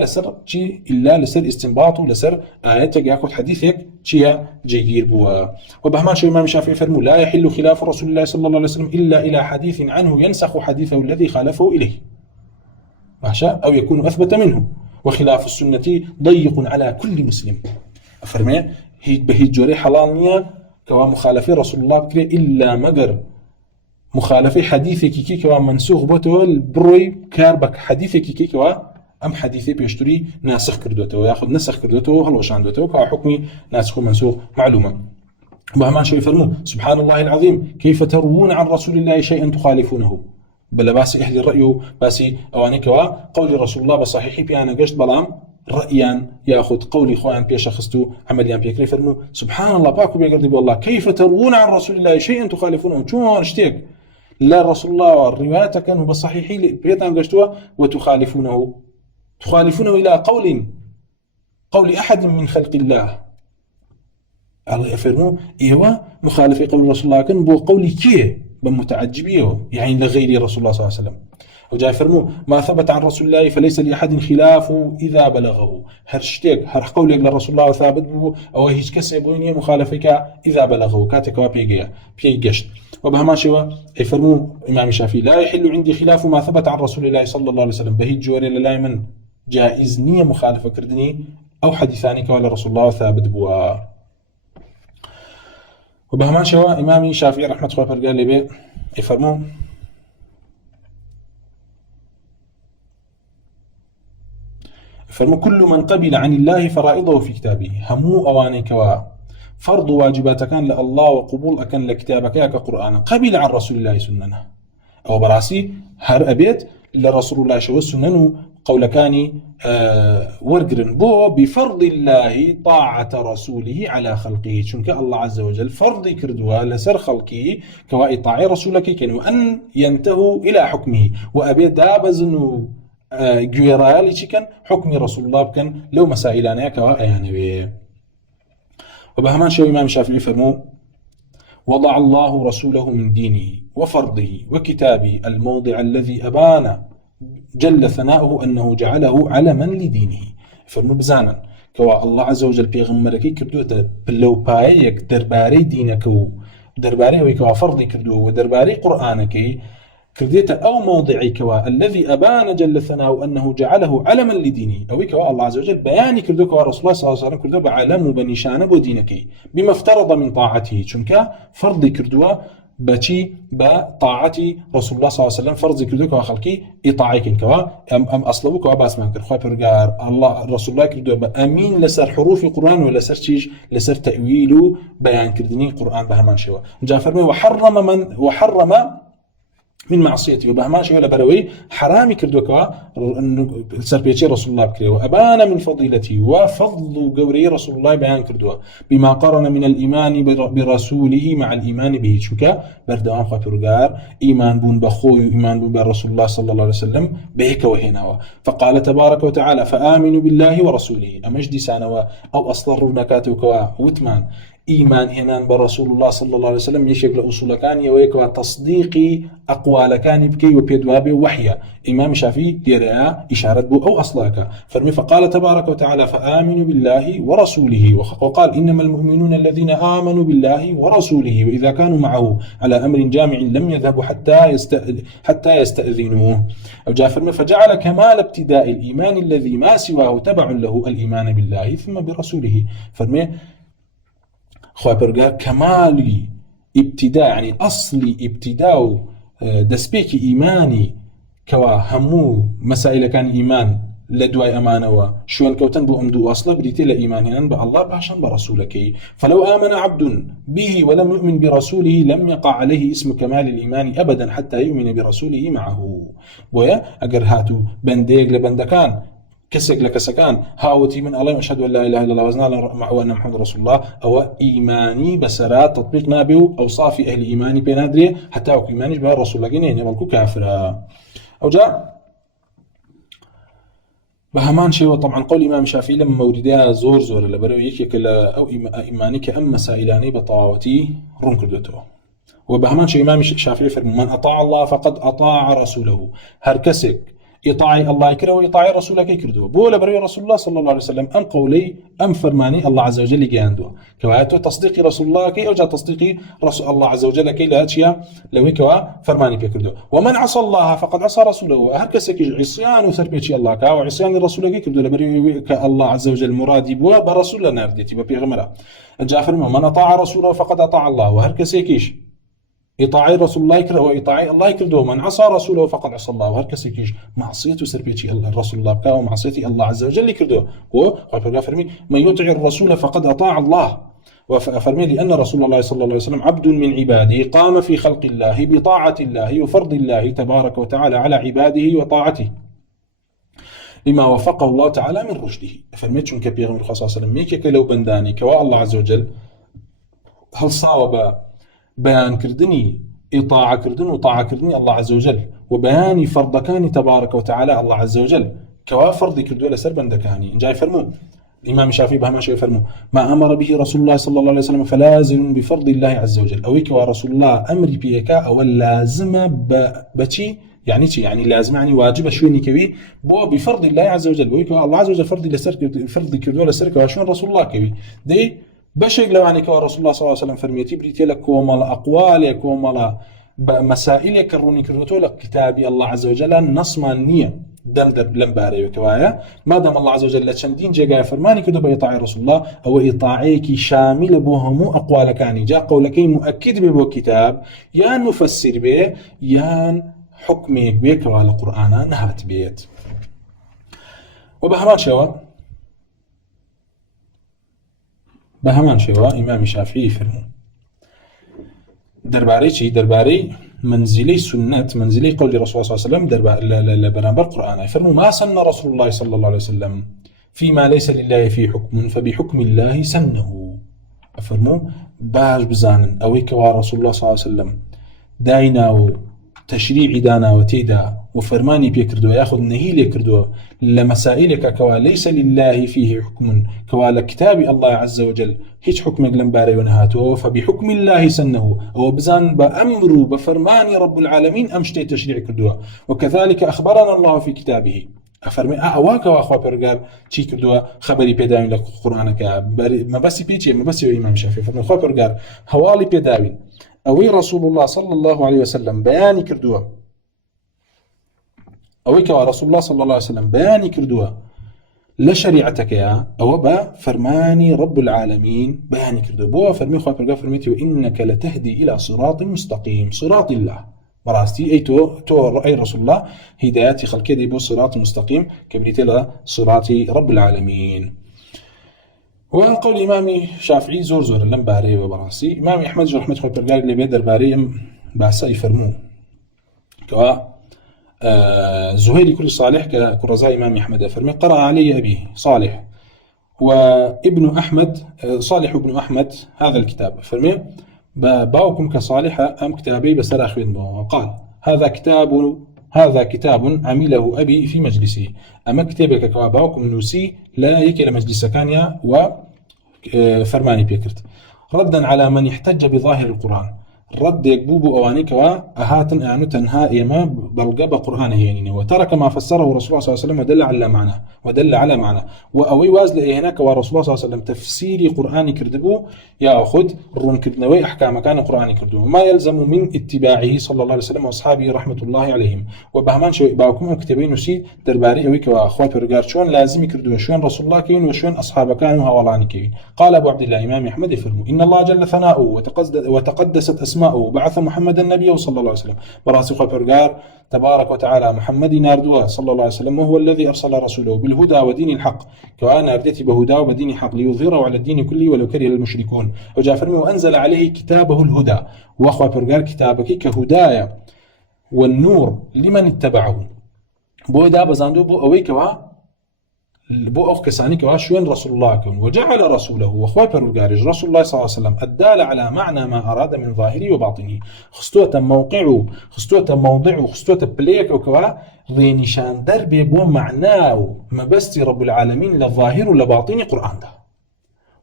لسر استنباط لسر آيات ياخذ حديثك شيا جير بوا وبهما شو الإمام الشافعي فرموا لا يحل خلاف رسول الله صلى الله عليه وسلم إلا إلى حديث عنه ينسخ حديثه الذي خالفه إليه أو يكون أثبت منه وخلاف السنة ضيق على كل مسلم أفرمي هي بهي جوري حلالنيا كوا مخالفي رسول الله بكري إلا مقر مخالفه حديثك كي كوا منسوخ بوتو بروي كاربك حديثك كي كوا ام حديثي بيشتري ناسخ كردوته ياخذ نسخ كردوته هل وش عنده كوا حكمي ناسخ ومنسوخ معلومه بهمان شيء يفرموا سبحان الله العظيم كيف تروون عن رسول الله شيئا تخالفونه بلا باس اهل الراي باسي اواني كوا قول رسول الله بصحيح بيانا قشت بلام رأيا ياخذ قولي خوان بيش خستو عمليا بيكري فرموا سبحان الله باكو بيقردي والله كيف تروون عن رسول الله شيئا تخالفونه شلون اشتيك لا رسول الله والروايات كانوا بالصحيحين بيتان قشتوا تخالفونه إلى قول أحد من خلق الله الله يفرموا إيوه مخالف قول رسول الله كان بو قولي كيه بمتعجبيه يعني لغير رسول الله صلى الله عليه وسلم وجاء يفرموا ما ثبت عن رسول الله فليس لأحد خلافه إذا بلغه هرشتيك هر قولي لرسول الله ثابت بو أو هيش كسبوني مخالفك إذا بلغه كاتك وبيجشت وبهما شوا يفرموا إمام الشافعي لا يحل عندي خلاف ما ثبت عن رسول الله صلى الله عليه وسلم بهي جوري لا من جائز نية مخالفة كردني أو حديثاني كوال رسول الله ثابت بوا وبهما شوا إمام الشافعي رحمة الله قال لي بي يفرموا كل من قبل عن الله فرائضه في كتابه همو أواني كوا فرض واجبات كان لله وقبول أكن لكتابك كقرآن قبل عن رسول الله سننه أو براسي هر أبيت لرسول الله شو السنن قول كاني ورقرن بو بفرض الله طاعة رسوله على خلقه شنك الله عز وجل فرض كردوا لسر خلقه كوا طاعة رسولك كانوا أن ينتهوا إلى حكمه وأبيت دابزنو جويرالي كان حكم رسول الله كان لو مسائلنا كوا يعني وبهمان شو إمام الشافعي فرموا وضع الله رسوله من دينه وفرضه وكتابه الموضع الذي أبان جل ثناؤه أنه جعله علما لدينه فرموا بزانا كوا الله عز وجل بيغمركي كردوته بلو بايك درباري دينك درباري ويكوا فرضي كردوه ودرباري قرآنك كرديته أو موضعي كوا الذي أبان جل ثناؤه أنه جعله علما لدينه أو كوا الله عز وجل بياني كردوك ورسول الله صلى الله عليه وسلم كردوه بعلم بنشانه ودينك بما افترض من طاعته شنك فرض كردوه بچی با طاعتی رسول الله صلی الله علیه و سلم فرض کردو که خلقی اطاعت کن که ام اصله که باس من کرد خواه پرگار الله رسول الله کردو با امین لسر حروف قرآن و لسر چیش لسر تأویل و بیان کردنی قرآن به همان شوا جا فرمی وحرم من معصيته وبهما شيء ولا بروي حرامي كردوكوا سربيتي رسول الله بكري وأبان من فضيلته وفضل قوري رسول الله بيان كردوا بما قارن من الإيمان برسوله مع الإيمان به شوكا بردوان خاطرقار إيمان بون بخوي وإيمان بون برسول الله صلى الله عليه وسلم بهك وهنا فقال تبارك وتعالى فآمنوا بالله ورسوله أمجدي سانوا أو أصدر نكاتوكوا وثمان إيمان هنان برسول الله صلى الله عليه وسلم يشكل أصول كان يويك تصديقي أقوال كان بكي وبيدوابي وحيا إمام الشافعي يرى إشارة بو أو أصلاك فرمي فقال تبارك وتعالى فآمنوا بالله ورسوله وقال إنما المؤمنون الذين آمنوا بالله ورسوله وإذا كانوا معه على أمر جامع لم يذهبوا حتى يستأذنوه أو جاء فرمي فجعل كمال ابتداء الإيمان الذي ما سواه تبع له الإيمان بالله ثم برسوله فرمي خواه برقار كمالي ابتداء يعني أصلي ابتداء دسبيك إيماني كوا همو مسائل كان إيمان لدواي أمانة وشوان كوتن بو أمدو أصلا بديتي لإيمانيا بالله باشا برسولك فلو آمن عبد به ولم يؤمن برسوله لم يقع عليه اسم كمال الإيمان أبدا حتى يؤمن برسوله معه ويا أقر هاتو بنديق لبندكان كسك لكسكان هاوتي من الله أشهد أن لا إله إلا الله وأن محمد رسول الله أو إيماني بسرات تطبيق نابه أوصاف أهل إيماني بينادري حتى أو إيماني بها الرسول لكن يعني ملكو كافرة أو جاء بهمان شيء. طبعا قول الإمام الشافعي لما موردها زور لبرو يكيك أو إيمانك أما سائلاني بطاوتي رون كردوته. وبهمان شيء الإمام الشافعي فرمى من أطاع الله فقد أطاع رسوله هركسك إطاعي الله يكره وإطاعي رسولك يكردوه بولا بري رسول الله صلى الله عليه وسلم أم قولي أم فرماني الله عز وجل جاندوه كوايته تصديقي رسول الله كي أوجا تصديقي رسول الله عز وجل كي لا أشياء لو كوا فرماني بيكردوه. ومن عصى الله فقد عصى رسوله هركسك عصيان وثربيتي الله كا وعصيان الرسول يكردوه لبري كالله عز وجل مرادي بوا برسول نارديتي ببيغمرة جافر من أطاع رسوله فقد أطاع الله وهركسكيش إطاعي رسول الله يكره وإطاعي الله يكره من عصى رسوله فقد عصى الله وهركسكيش معصيته سربيتي الرسول الله بكا ومعصيتي الله عز وجل يكره هو فرمي من يطع الرسول فقد أطاع الله وفرمي لأن رسول الله صلى الله عليه وسلم عبد من عباده قام في خلق الله بطاعة الله وفرض الله تبارك وتعالى على عباده وطاعته لما وفقه الله تعالى من رشده. فرميت شنك بيغمر صلى الله عليه وسلم ميكك لو بنداني كوا الله عز وجل هل صاوب بيان كردني إطاعة كردن وطاعة كردني الله عز وجل وبياني فرضكاني تبارك وتعالى الله عز وجل كوا فرض كردو لسر بندكاني جاي فرمو الإمام الشافعي بها ما شيء فرمو ما أمر به رسول الله صلى الله عليه وسلم فلازم بفرض الله عز وجل أو كوا رسول الله أمري بيكا أو اللازمة بتي يعني لازم يعني واجب شويني كوي بو بفرض الله عز وجل بو كوا الله عز وجل فرض كردو لسر كوا شون رسول الله كوي دي بشك لو عنك رسول الله صلى الله عليه وسلم فرميتي بريتي لك ومال أقوالك ومال مسائلك كروني كرتو لك كتابي الله عز وجل نص مانية دم لمباري وكوايا ما دام الله عز وجل لشندين جاء فرماني كده بإطاعة رسول الله أو إطاعيك شامل بوهمو أقوالك يعني جاء قولك مؤكد ببو كتاب يا نفسر به يا حكمك بك وعلى القرآن نهات بيت. وبهمان شوا إمام الشافعي فرمو درباري منزلي سنة منزلي قول رسول الله صلى الله عليه وسلم لبرامبر القرآن فرمو ما سن رسول الله صلى الله عليه وسلم فيما ليس لله فيه حكم فبحكم الله سنه. فرمو باش بزانن أويك ورسول الله صلى الله عليه وسلم داينا تشريع دانا وتيدا وفرماني بيكردو ياخذ نهيلي كردو لمسائلك كوا ليس لله فيه حكم كوا لكتاب الله عز وجل هيج حكم لمباري ونهاته فبحكم الله سنه او بزان بأمره بفرماني رب العالمين امشتي تشريع كردو. وكذلك اخبرنا الله في كتابه افرمي اواك واخوا برغار تشي كردو خبري بيداوين لك قرانك ما بس بيجي ما بس امام الشافعي فرمي اخوا برغار حوالي بيداوين أوي رسول الله صلى الله عليه وسلم بياني كردوه أوي كوا رسول الله صلى الله عليه وسلم بياني كردوه لشريعتك يا أو با فرماني رب العالمين بياني كردوه بوا فرمي خواه فرقا فرميتي وإنك لتهدي إلى صراط مستقيم صراط الله براستي أي تو أي رسول الله هداياتي خلقي دي بو صراط مستقيم كبريتي لا صراط رب العالمين. وقول الإمام الشافعي زور لمباري وبراسي إمام أحمد رحمة الله برجال اللي بيدر باري بعسى يفرموه كوا زهيري كل صالح كرزاء إمام أحمد فرمي قرأ علي أبيه صالح وابن أحمد صالح ابن أحمد هذا الكتاب فرمي باوكم كصالح أم كتابي بسر أخوين وقال هذا كتاب عمله أبي في مجلسه أما كتابك كواباوكم نوسي لا يكل مجلس كانيا وفرماني بيكرت ردا على من يحتج بظاهر القرآن رد يكبوب أوانيك وأهاتن أعنو تنهاء يما بلقب قرآنه يعني وترك ما فسره رسول الله صلى الله عليه وسلم ودل على معنى وأوي وازل هناك ورسول الله صلى الله عليه وسلم تفسيري قرآني كردبو يا خد رون كردنوي أحكام كان قرآني كردبو ما يلزم من اتباعه صلى الله عليه وسلم وأصحابه رحمة الله عليهم. وبهمان شو باوكم كتابين وسي درباري أويك وأخوات برجار شون لازم يكردوا شون رسول الله كين وشون أصحابه كانوا هوالاني كين. قال أبو عبد الله إمام أحمد يفرموا إن الله جل ثناؤه وتقدست أسماء بعث محمد النبي صلى الله عليه وسلم براسخ فرقار تبارك وتعالى محمد ناردوه صلى الله عليه وسلم وهو الذي أرسل رسوله بالهدى ودين الحق كوانا أردت بهدى ودين الحق ليظهره على الدين كله ولو كره المشركون. وجاء فرمي وأنزل عليه كتابه الهدى وأخوة فرقار كتابك كهدايا والنور لمن اتبعه بو دا بزاندو بو أوي كوا بو أو كساني كوا شوين رسول الله كون وجعل رسوله وخوي برودگارج رسول الله صلى الله عليه وسلم الدال على معنى ما أراد من ظاهره وباطنه خستوة موقعه خستوة موضعه خستوة بليك وكوا رينشان دربي بو معناه مبستي رب العالمين للظاهر ولباطن قرآن ده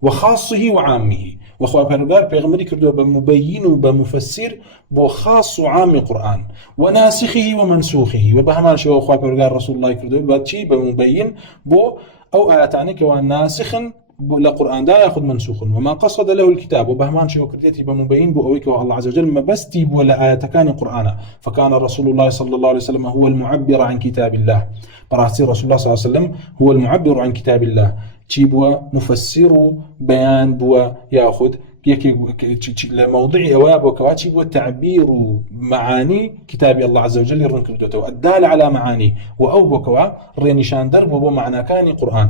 وخاصه وعامه وخواه پروردگار پیغمبری کردو بمبين وبمفسر بو خاص وعام قرآن وناسخه ومنسوخه وبهمان شو خواه پروردگار رسول الله كردو باتشي بمبين بو أو آياتاني كوان ناسخ لقرآن دا ياخذ منسوخ وما قصد له الكتاب وبهمان شو كرديتي بمبين بو أويك الله عز وجل ما بستي ولا آيات كان قرآنا فكان رسول الله صلى الله عليه وسلم هو المعبر عن كتاب الله براسي رسول الله صلى الله عليه وسلم هو المعبر عن كتاب الله چی بووە مفسر و بەیان بووە یاخود لموضعی ئەوە بۆ کەوا چی بووە تعبیر و معانی کتابی الله عز وجل ڕوون کردوێتەوە الدال على معاني و ئەو بۆ کەوا ڕێنیشاندەر بووە بۆ معناکانی قورئان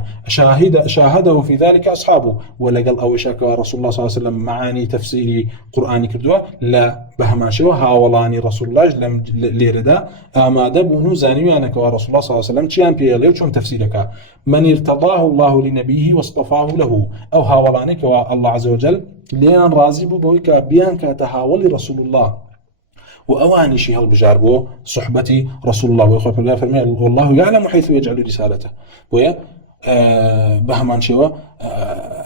شاهده في ذلك أصحابه ولەگەڵ ئەوەشە کەوا رسول الله صلى الله عليه وسلم معانی تفسیری قورئانی کردووە لە بەهەماشەوە هاوڵانی رسول الله لێرەدا ئامادە بوون و زانیویانەکەوا رسول الله صلى الله عليه وسلم چیان پێڵێ و چۆن تفسیرەکە من ارتضاه الله لنبيه واصطفاه له أو هاوڵانی کەوا الله عز وجل ليان رازي بو بويكا بيان كتهاولي رسول الله وأواني شي هالبجار بو صحبتي رسول الله ويخوف الله فرمي والله يعلم حيث يجعل رسالته ويا بهمان شوا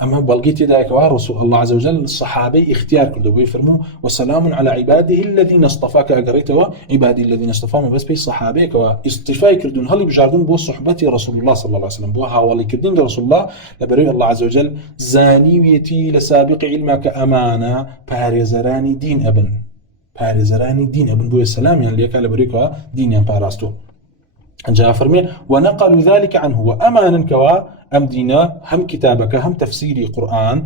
أما بلقيتي ذاك رسول الله عز وجل الصحابي اختيار كردو بيفرموا وسلام على عباده الذين اصطفاك أقريتوا عبادي الذين اصطفاهم بس بي صحابيك واصطفاء كردون هل بجاردون بو صحبتي رسول الله صلى الله عليه وسلم بو هاولي كردين رسول الله لبري الله عز وجل زانيويتي لسابق علمك أمانة باريزراني دين ابن بو السلام يعني ليك لبريك دين يعني باراستو جاء فرمي ونقلوا ذلك عنه وأمانا كوا أم دينا هم كتابك هم تفسيري قرآن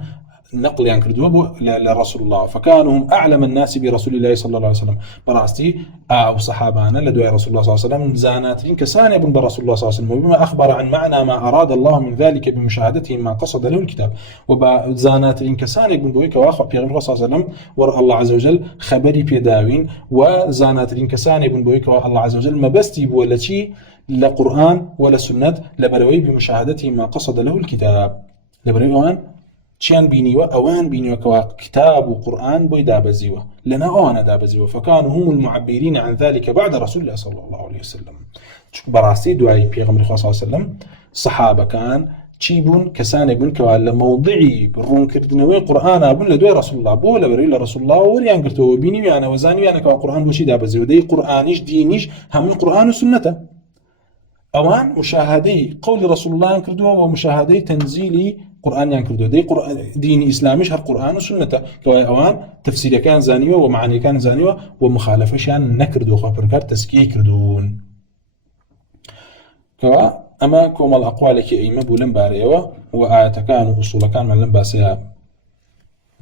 نقل يعني كردوا لرسول الله فكانوا هم أعلم الناس برسول الله صلى الله عليه وسلم براستي أو صحابانا لدعاء رسول الله صلى الله عليه وسلم زاناتين كسان ابن برسول الله صلى الله عليه وسلم وبما أخبر عن معنى ما أراد الله من ذلك بمشاهدته ما قصد له الكتاب وزاناتين كسان ابن بويك وآخر بيغمبر صلى الله عليه وسلم ور الله عز وجل خبري بيداوين وزاناتين كسان ابن بويك والله عز وجل ما بستي ولا شيء لا قرآن ولا سنة لبروي بمشاهدته ما قصد له الكتاب لبروي چیان بینیوە ئەوان بینیوەکەوە کتاب و قورآن بۆی دابەزیوە لەنا ئەوانە دابەزیوە فكانوا هم المعبرين عن ذلك بعد رسول الله صلى الله عليه وسلم بەڕاستی دوای پێغەمبەری خوا صلی الله عليه وسلم سەحابەکان چی بوون کەسانێک بوون کەوا لە مەوضعی ڕوونکردنەوەی قورئانە بوون لە دوای رسول الله بۆ لەبەرەوەی لە رسول الله وەریان گرتەوە بینیویانەوە زانیویانەکەوە قورئان بۆچی دابەزیوە دەی قورئانیش دینیش هەمووی قورئان و سنەتە أوان مشاهدي قول رسول الله كردوه ومشاهدي تنزيلي قرآن كردوه دي دين إسلاميش هر قرآن وسنة كواي أوان تفسير كان زانيوه ومعاني كان زانيوه ومخالفة شان نكردوه خبركار تسكيه كردون كوا أما كوم الأقوال كي أيما بولن باريوه وآيات كان وأصول كان معلن باسيها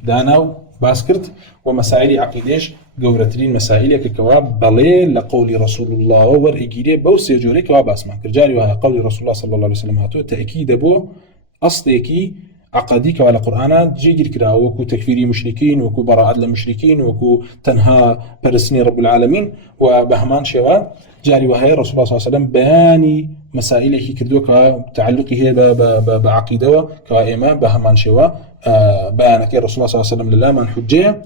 داناو باسكرت ومسائل عقيديش قورترين مسائل كوا بلي لقول رسول الله ورئجيري بوسي جوري كوا باسمع كرجالي وها قول رسول الله صلى الله عليه وسلم هاتو تأكيد بو أصليكي عقدي كوا القرآن جيجر كرا وكو تكفيري مشركين وكو براءة للمشركين وكو تنهى برسني رب العالمين وبهمان شوا جاري وهي رسول الله صلى الله عليه وسلم بياني مسائله كردو كوا تعلقي هي بعقيدة كوا إما بهمان شوا بيانك رسول الله صلى الله عليه وسلم لله من حجيه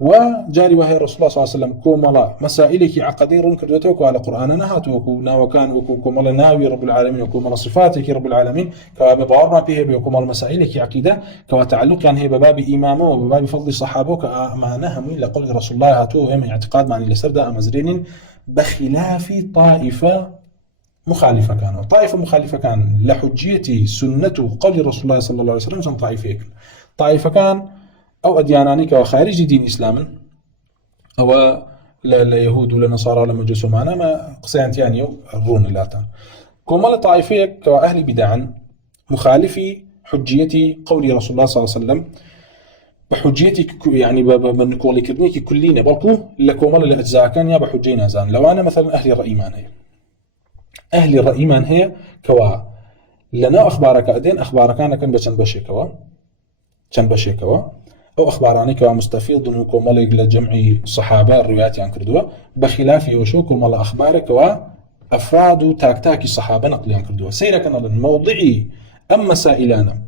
وجاري وهي رسول الله صلى الله عليه وسلم كوملا مسائلك عقدير كردوتك على قرآن نهاتو وكونا وكان وكوملا ناوي رب العالمين وكوملا صفاتك رب العالمين كما ببارنا فيه بكوملا مسائلك عقيدة كما تعلق يعني هي بباب إمامه وبباب فضل صحابه كما نهم لقول رسول الله هاتو هم اعتقاد معني لسردة أمزرين بخلاف طائفة مخالفة كان طائفة مخالفة كان لحجية سنة قول رسول الله صلى الله عليه وسلم سن طائفة كان أو أديانانك وخارج دين إسلام أو لا يهود ولا نصارى ولا مجوس معنا ما قصيانت يعني الرون اللاتان كمال طائفية كأهل بدعا مخالفي حجية قول رسول الله صلى الله عليه وسلم بحجيتي يعني بنقول كرنيك كلنا بلكو لكمال الأجزاء كان يا بحجينا زان لو أنا مثلا أهل الرأيمان هي أهل الرأيمان هي كوا لنا أخبارك أدين أخبارك أنا كان بشن بشكوا أو أخباراني كوا مستفيض نكو ملك لجمع صحابة الروايات عن كردوا بخلاف يوشوكو مل أخبارك كوا أفراد تاكتاكي الصحابة نقل عن كردوا سيرا كان الموضعي أم مسائلانا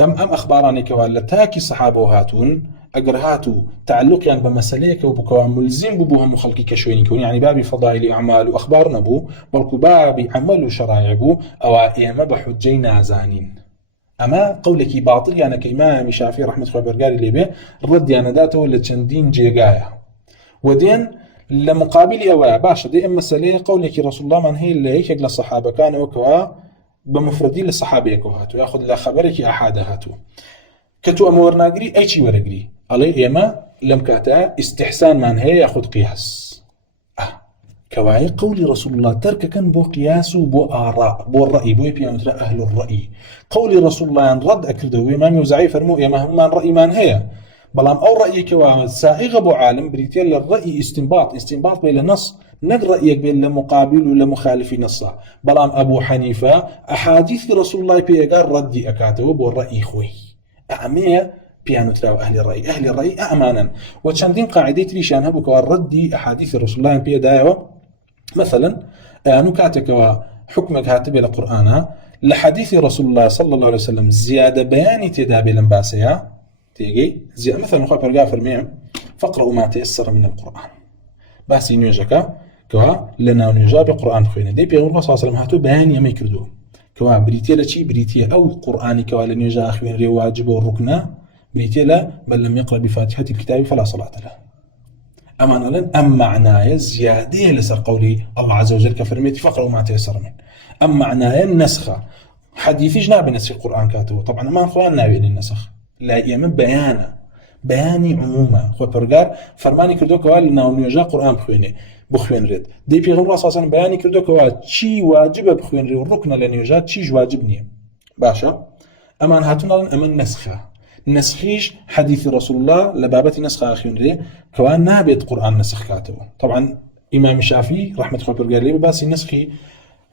أم أخبارانك ولا تاكي صحابه هاتون أجر هاتو تعلق بمسألة وبكوا ملزم ببوهم مخلقي كشويني كون يعني بابي فضائل أعمال وأخبار نبو بلكو بابي عمل وشرائع بو أو إيما بحجينا زانين أما قولك باطل يعني كإمام الشافعي رحمة الله برقاري اللي به الرد يعني داته لتشندين جيقايا ودين لمقابل أوايا باشا دي أما مسألة قولك رسول الله من هي اللي هيك للصحابة كانوا وكوا بمفردين للصحابة يكوهاتو ياخذ لخبرك أحادهاتو كتو أمور ناقري أي شيء ورقري علي إما لم كاتا استحسان من هي ياخذ قياس كواعي قول رسول الله ترك كان بو قياس وبو آراء بو الرأي بو يبيان أهل الرأي قول رسول الله رد أكردو إمام يوزعي فرمو إما هم من رأي من هي بلام أو رأي كوا سائغ بو عالم بريتيا للرأي استنباط بين النص نقر رأيك بين لمقابل ولا مخالف نصا بلام أبو حنيفة أحاديث رسول الله بيقار ردي أكاتو بو الرأي خوي أعمية بيانو تراو أهل الرأي أعمانا وشاندين قاعدة تريشان هبو كوا ردي أحاديث رسول الله بيدايو مثلا نكاتك وحكمك هاتب إلى قرآن لحديث رسول الله صلى الله عليه وسلم زيادة بيان تدابي لنباسيا تيجي مثلا نخوة برقاء فرميع فقرأوا ما تيسر من القرآن باسي نيوجكا كوا لنا نيوجا بقرآن خوينة دي بيغور الله صلى الله عليه وسلم هاتو بيان يما يكردو كوا بريتيا لشي بريتيا أو قرآن كوا لنيوجا أخوين ري واجب والركنة بريتيا لا بل لم يقرأ بفاتحة الكتاب فلا صلاة له أمان لن أم معناي زيادة لسر قولي الله عز وجل كفرميتي فقرأوا ما تيسر من أم معناي النسخة حديثي جناب نسخ القرآن كاتبه طبعا ما أخوان نابي النسخ لا يمن بياني عموما خو برقار فرماني كردو كوا لنا ونيجا قرآن بخوين ريد دي بيغمر الله صلى الله عليه وسلم بياني كردو كوا تشي واجب بخوين ريد والركن لنيجا تشي واجبني باشا أمان هاتونا أمان نسخيش حديث رسول الله لبابتي نسخ أخيون ري كوان نابت قرآن نسخ كاتبه طبعا إمام الشافعي رحمة الله برقار لي باسي نسخي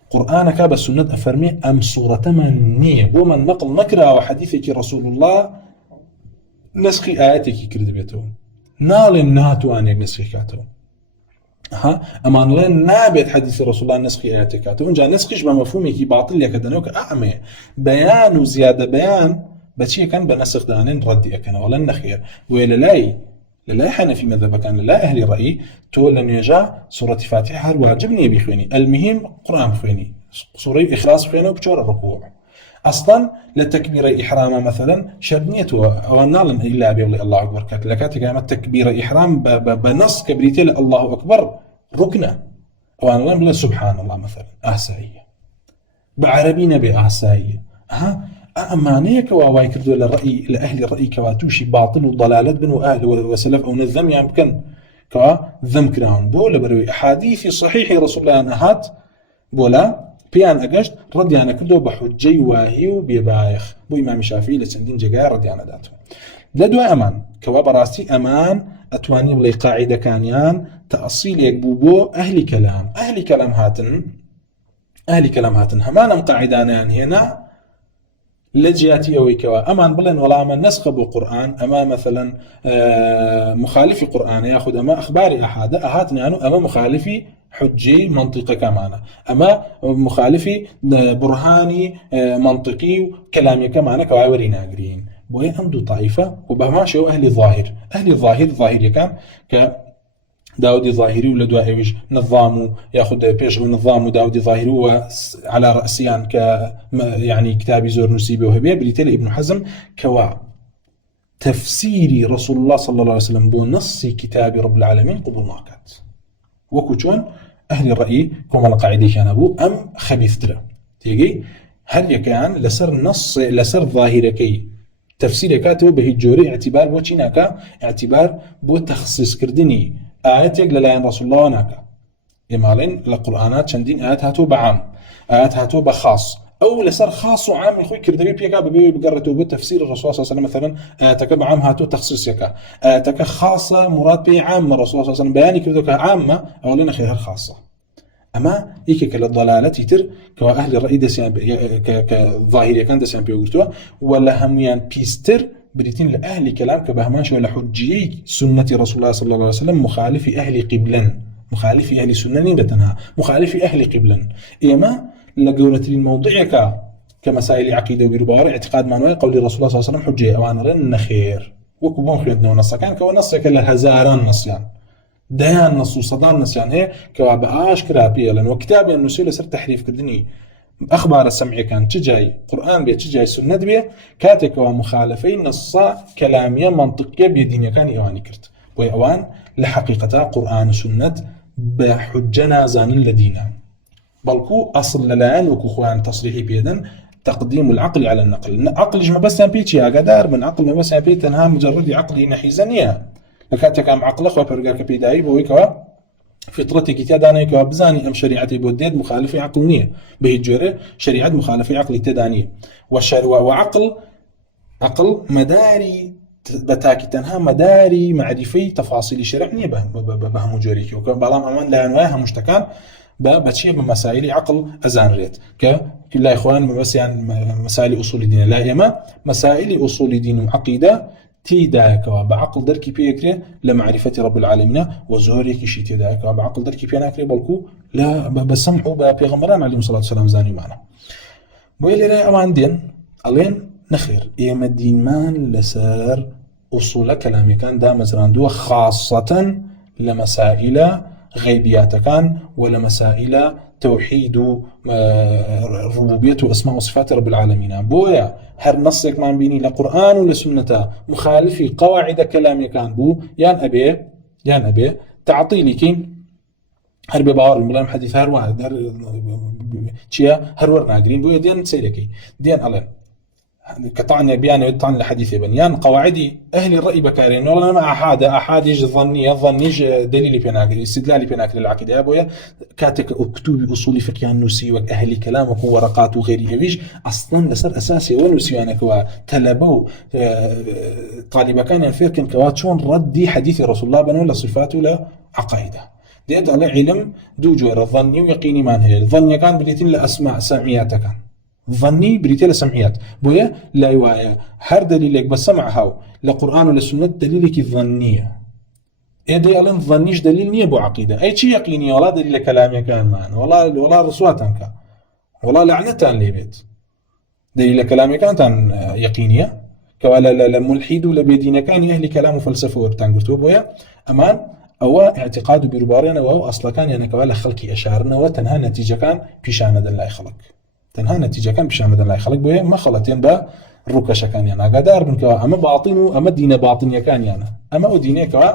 قرآن كاب السنة أفرمي أم سورة منية ومن نقل نكرة وحديثك رسول الله نسخي آياتك كردبيته نال ناتو أن ينسخي كاتو أمان لين نابت حديث رسول الله نسخي آياتك كاتو إنجا نسخيش بمفهومك باطل يكدنوك أعمي بيان وزيادة بيان بشي كان بنسخ دانين ردي أكنا ولا نخير للاي حنا في مذهب كان لا أهل الرأي تقول أن يجا سورة فاتحة واجبني بخويني المهم قرآن بخويني سورة إخلاص بخويني وبشور الركوع أصلا لتكبير إحرام مثلا شرنيته أو نالن إلا أبي الله أكبر كاتلكات كانت تكبير إحرام بنص كبريتي الله أكبر ركنة أو أنا بلا سبحان الله مثلا أحسائية بعربي نبي أحسائية أمانية كواواي كردو للرأي لأهل الرأي كواتوشي باطل وضلالات بنو أهل وسلف أو نذم يعني بكن كوا ذم كراون بولا بروي أحاديث صحيح رسول الله أنهات بولا بيان أجشت ردي أنا كردو بحجي واهي وبيبايخ بو إمام الشافعي لسندين جاي ردي أنا داتو لدو أمان كوا براسي أمان أتواني بلي قاعدة كانيان تأصيل يكبوبو أهل كلام هاتن همانا قاعدانيان هنا لجياتي أو كوا أمان بلن ولا أمان نسخ بالقرآن أما مثلا مخالف قرآن يأخذ أما أخبار أحد أهاتني أنه أما مخالفي حجي منطقي كمانا أما مخالفي برهاني منطقي كلامي كمانا كواوري ناقرين بوي عنده طائفة وبهماشي أهل الظاهر كان داودي ظاهري ولا دواعيش نظامه ياخذ بيش نظام داودي ظاهري وعلى رأسيان يعني كتابي زور نسيبه وهبيه بريتل ابن حزم كوا تفسيري رسول الله صلى الله عليه وسلم بنص كتاب رب العالمين قبل ناكات وكوشون أهل الرأي كما القاعدة كان أبو أم خبيث ترى تيجي هل يكان لسر نص لسر ظاهركي تفسير كاتب به الجوري اعتبار وشيناكا اعتبار بو تخصيص كردني آيات يقل لين رسول الله وناكا إمالين لقرآنات شندين آيات هاتو بعام آيات هاتو بخاص أو لسر خاص وعام الخوي كردبي بيكا ببيو بقرته بتفسير الرسول صلى الله عليه وسلم مثلا آياتك بعام هاتو تخصيص يكا آياتك خاصة مراد بي عام الرسول صلى الله عليه وسلم بياني كردوك عامة أولين خيرها الخاصة أما إيكا كالضلالة تيتر كوا أهل الرأي دسيان كظاهرية كان دسيان بيوغرتوا ولا هميان بيستر بريتين لأهل كلام كبهماش ولا حجيي سنة رسول الله صلى الله عليه وسلم مخالف أهل قبلا مخالف أهل سنة بتنها مخالف أهل قبلا إيما لقولة الموضوع كمسائل عقيدة وبيربار اعتقاد مانوي قول الرسول صلى الله عليه وسلم حجة أوان رن خير وكبون خيرنا نص كان كوا نص كلا هزاران نصيان ديان نص وصدان نصيان هي كوا بآش كرابية لأن وكتاب النسيل سر تحريف كدني أخبار السمعية كان تجاي قرآن بيه تجاي سنة بيه كاتك ومخالفين نص كلامية منطقية بيدين كان إيواني كرت وإيوان لحقيقة قرآن سنة بحجنا زان الذين بلكو أصل للان وكو خوان تصريحي بيدن تقديم العقل على النقل عقل ما بس بيتشي قدار من عقل ما بس بيتنها مجرد عقلي نحيزانية لكاتك أم عقل أخوة برقاك بيداي بويكوا فطرتك تداني كوا بزاني أم شريعتي بوديد مخالفة عقلنية بهجورة شريعة مخالفة عقل تدانية وعقل مداري بتاكي تنها مداري معرفي تفاصيل الشرع نية بهم جوريكي وبعضهم أمان لا ينواها مشتكان بتشيء بمسائل عقل أزان ريت كلا إخوان بس يعني مسائل أصول الدين لا إما مسائل أصول الدين وعقيدة تيداك بعقل دركي بيكري لمعرفة رب العالمين وزوريك شيء تيداك بعقل دركي بيناكري بلكو لا بسمعوا بيغمران عليهم الصلاة والسلام زاني معنا بويلي رأي أمان دين ألين نخير إيما الدين مان لسار أصول كلامي كان دا مزراندو خاصة لمسائل غيبيات كان ولا مسائل توحيد ربوبية وأسماء وصفات رب العالمين بويا هر نصك ما بيني لقرآن ولا سنة مخالف قواعد كلامي كان بو يان أبي تعطيلي كين هر بباور الملام حديث هر واحد هر ورنا قرين بويا ديان سيلكي ديان ألين كطعن بيان يطعن الحديث بنيان قواعدي أهل الرأي بكارين والله ما أحد يجي ظني دليل بيناكل استدلال بيناكل العقيدة يا أبويا كاتك أكتب أصول فقه النسي وأهل كلامك ورقات وغيره فيش أصلا لسر أساسي ونسي أنا كوا تلبو طالب كان ينفركن كوات شون ردي حديث رسول الله بنو لصفاته لا عقائده ديت على علم دو جور الظني ويقيني ما هي الظن كان بديتين لأسماء سمعيات كان ظني بريتيل سمعيات بويا لا يوايا هر دليلك بسمع هاو لقرآن ولا سنة دليلك الظنية إيه ألين ظنيش دليل نية بو عقيدة أي شيء يقيني ولا دليل كلامي كان معنا ولا رسواتن كان ولا لعنتان لي بيت دليل كلامي كان تان يقينية كوالا لملحد ولا بيدين كان أهل كلام وفلسفة ورتانقرتو بويا أمان أو اعتقاد بربارنا أو أصلا كان يعني كوالا خلقي أشعرنا وتنها نتيجة كان بيشانا دل لا يخلق تنها نتيجة كان بشأن بدن لا يخلق بويه ما خلطين با الركش كان يعني قدار من كوا أما باطن أما دين باطن كان يعني أما ودينه كوا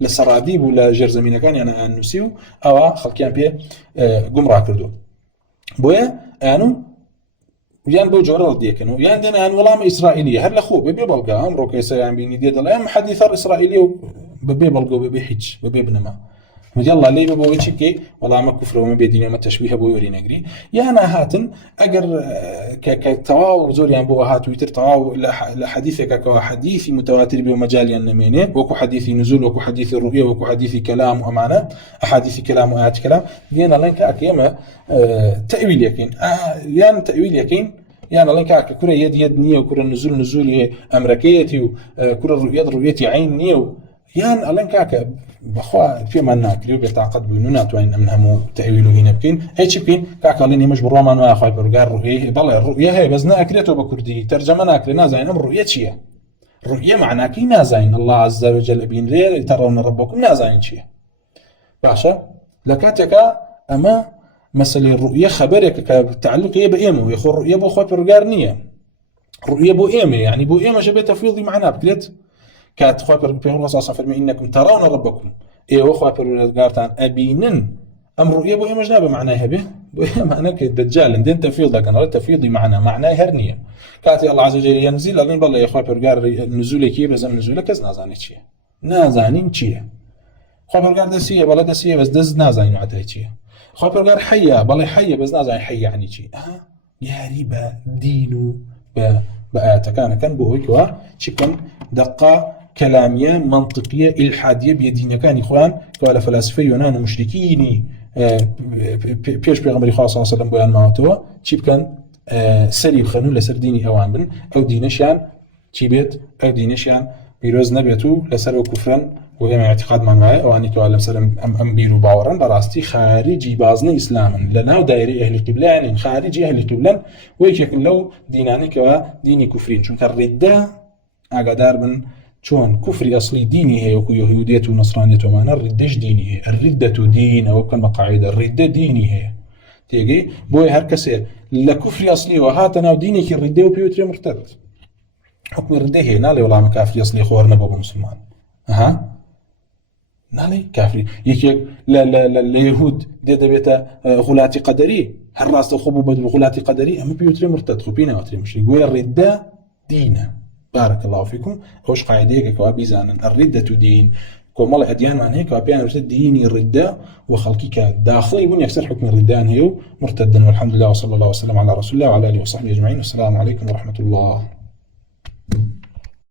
للسراديب ولا جرزمين كان يعني أن نسيو أو خلقيان بيه جمرة كردو بويه أنو يان بو جورا ديكنو يان دنا أن والله إسرائيلية هل لخو ببي بلقى أمره كيس يعني بيني ديد الله أم حديث إسرائيلي ببي بلقى ببي حج ببي بنما يلا ليه بابو يشكي والله ما كفر وما بيدين ما تشبيه ابو يوري نجري يا انا هاتن اجر كتواو زور يعني بو هات تويتر تواو لحديثك كحديث متواتر بمجال النمينه وكو حديث نزول وكو حديث الرؤيه وكو حديث كلام وامانه احاديث كلام وايات كلام دينا لينك اكيما تاويل يقين يعني تاويل يقين يعني لينك كره يد نيه وكره نزول امريكيتي وكره رؤيتي عين نيه يعني ألين كاك بخوا في مناك اليوم يتعقد بنونات وين أمنهم تأويله هنا بكين هيك بكين كاك ألين يمش بالرومان وأخوي برجال رؤية بالله الرؤية هي بس نأكلته بكردي ترجمة نأكلنا زين أمر رؤية شيء رؤية معناه كينا زين الله عز وجل بين ليل ترون ربكم نازين شيء باشا لكاتك أما مثل الرؤية خبرك كتعلق هي بإيمه يخو الرؤية بأخوي برجال نية رؤية بإيمه يعني بإيمه شبه تفويضي معناه بكلت كانت خوي بيقول الله صلى الله إنكم ترون ربكم إيه وخوي بيقولان أبينن أمر رؤية بو مجنابة معناها به معناه كدجال عندن تفيض لكن لا تفيضي معناه هرنية كانت الله عز وجل ينزل لأن بالله يا خوي بيقول نزول كي بس نزول كز نازانين شيء خوي بيقول دسية بلا دسية بس دز نازانين عتاي شيء خوي بيقول حية بلا حية بس نازانين حية يعني شيء يا ريبا دينو كان بويكوا شكل دقة كلامية منطقية إلحادية بيدين كان إخوان قال فلاسفة يونان مشركيني بيش بيغمري خاصة صلى الله عليه وسلم بيان معتوا شيب كان سري الخنو لسر ديني أوان بن أو دينشان شيبت أو دينشان پیرۆز نەبێت و لەسەر کوفرن و ئێمە اعتقادمان وایە ئەوانی کەوا لەسەر ئەم بیر و باوەڕن بەڕاستی خارجی بازنە ئیسلامن لە ناو دایرەی ئەهلی قیبلەیانین خارجی ئەهلی قیبلەن و یەکێک لەو دینانەی کەوا دینی کوفرین چونکە ڕیدە ئاگادار بن چۆن کوفری ئەسڵی دینی هەیە وەکو یەهودیەت و نەسرانیەت ومانە ڕیدەش دینی هەیە الردة دین ئەوە بکەن بە قاعیدە ڕیدە دینی هەیە تێگەی بۆیە هەر کەسێ لە کوفری ئەسڵیەوە هاتە ناو دینێکی ڕیدە و پێوترێ مرتد حکمی ڕیدە هەیە ناڵێ وەڵامە کافری ئەسڵی خۆر نەبوو بە مسلمان ناڵێ کافری یەکێک لە یەهود دێ دەبێتە غولاتی قەدەری هەر ڕاستە خۆ بوو بە غولاتی قەدەری ئەمە پێوترێ مرتد خۆ پێی ناوەترێ مشریک بۆیە ڕیدە دینە بارك الله فيكم خوش قاعدة كوابيزان الردة دين كمال أديان من هيك وبيان ديني الردة وخلقك داخلي بني أكثر حكم الردان هي مرتدا والحمد لله وصلى الله وسلم على رسول الله وعلى آله وصحبه أجمعين والسلام عليكم ورحمة الله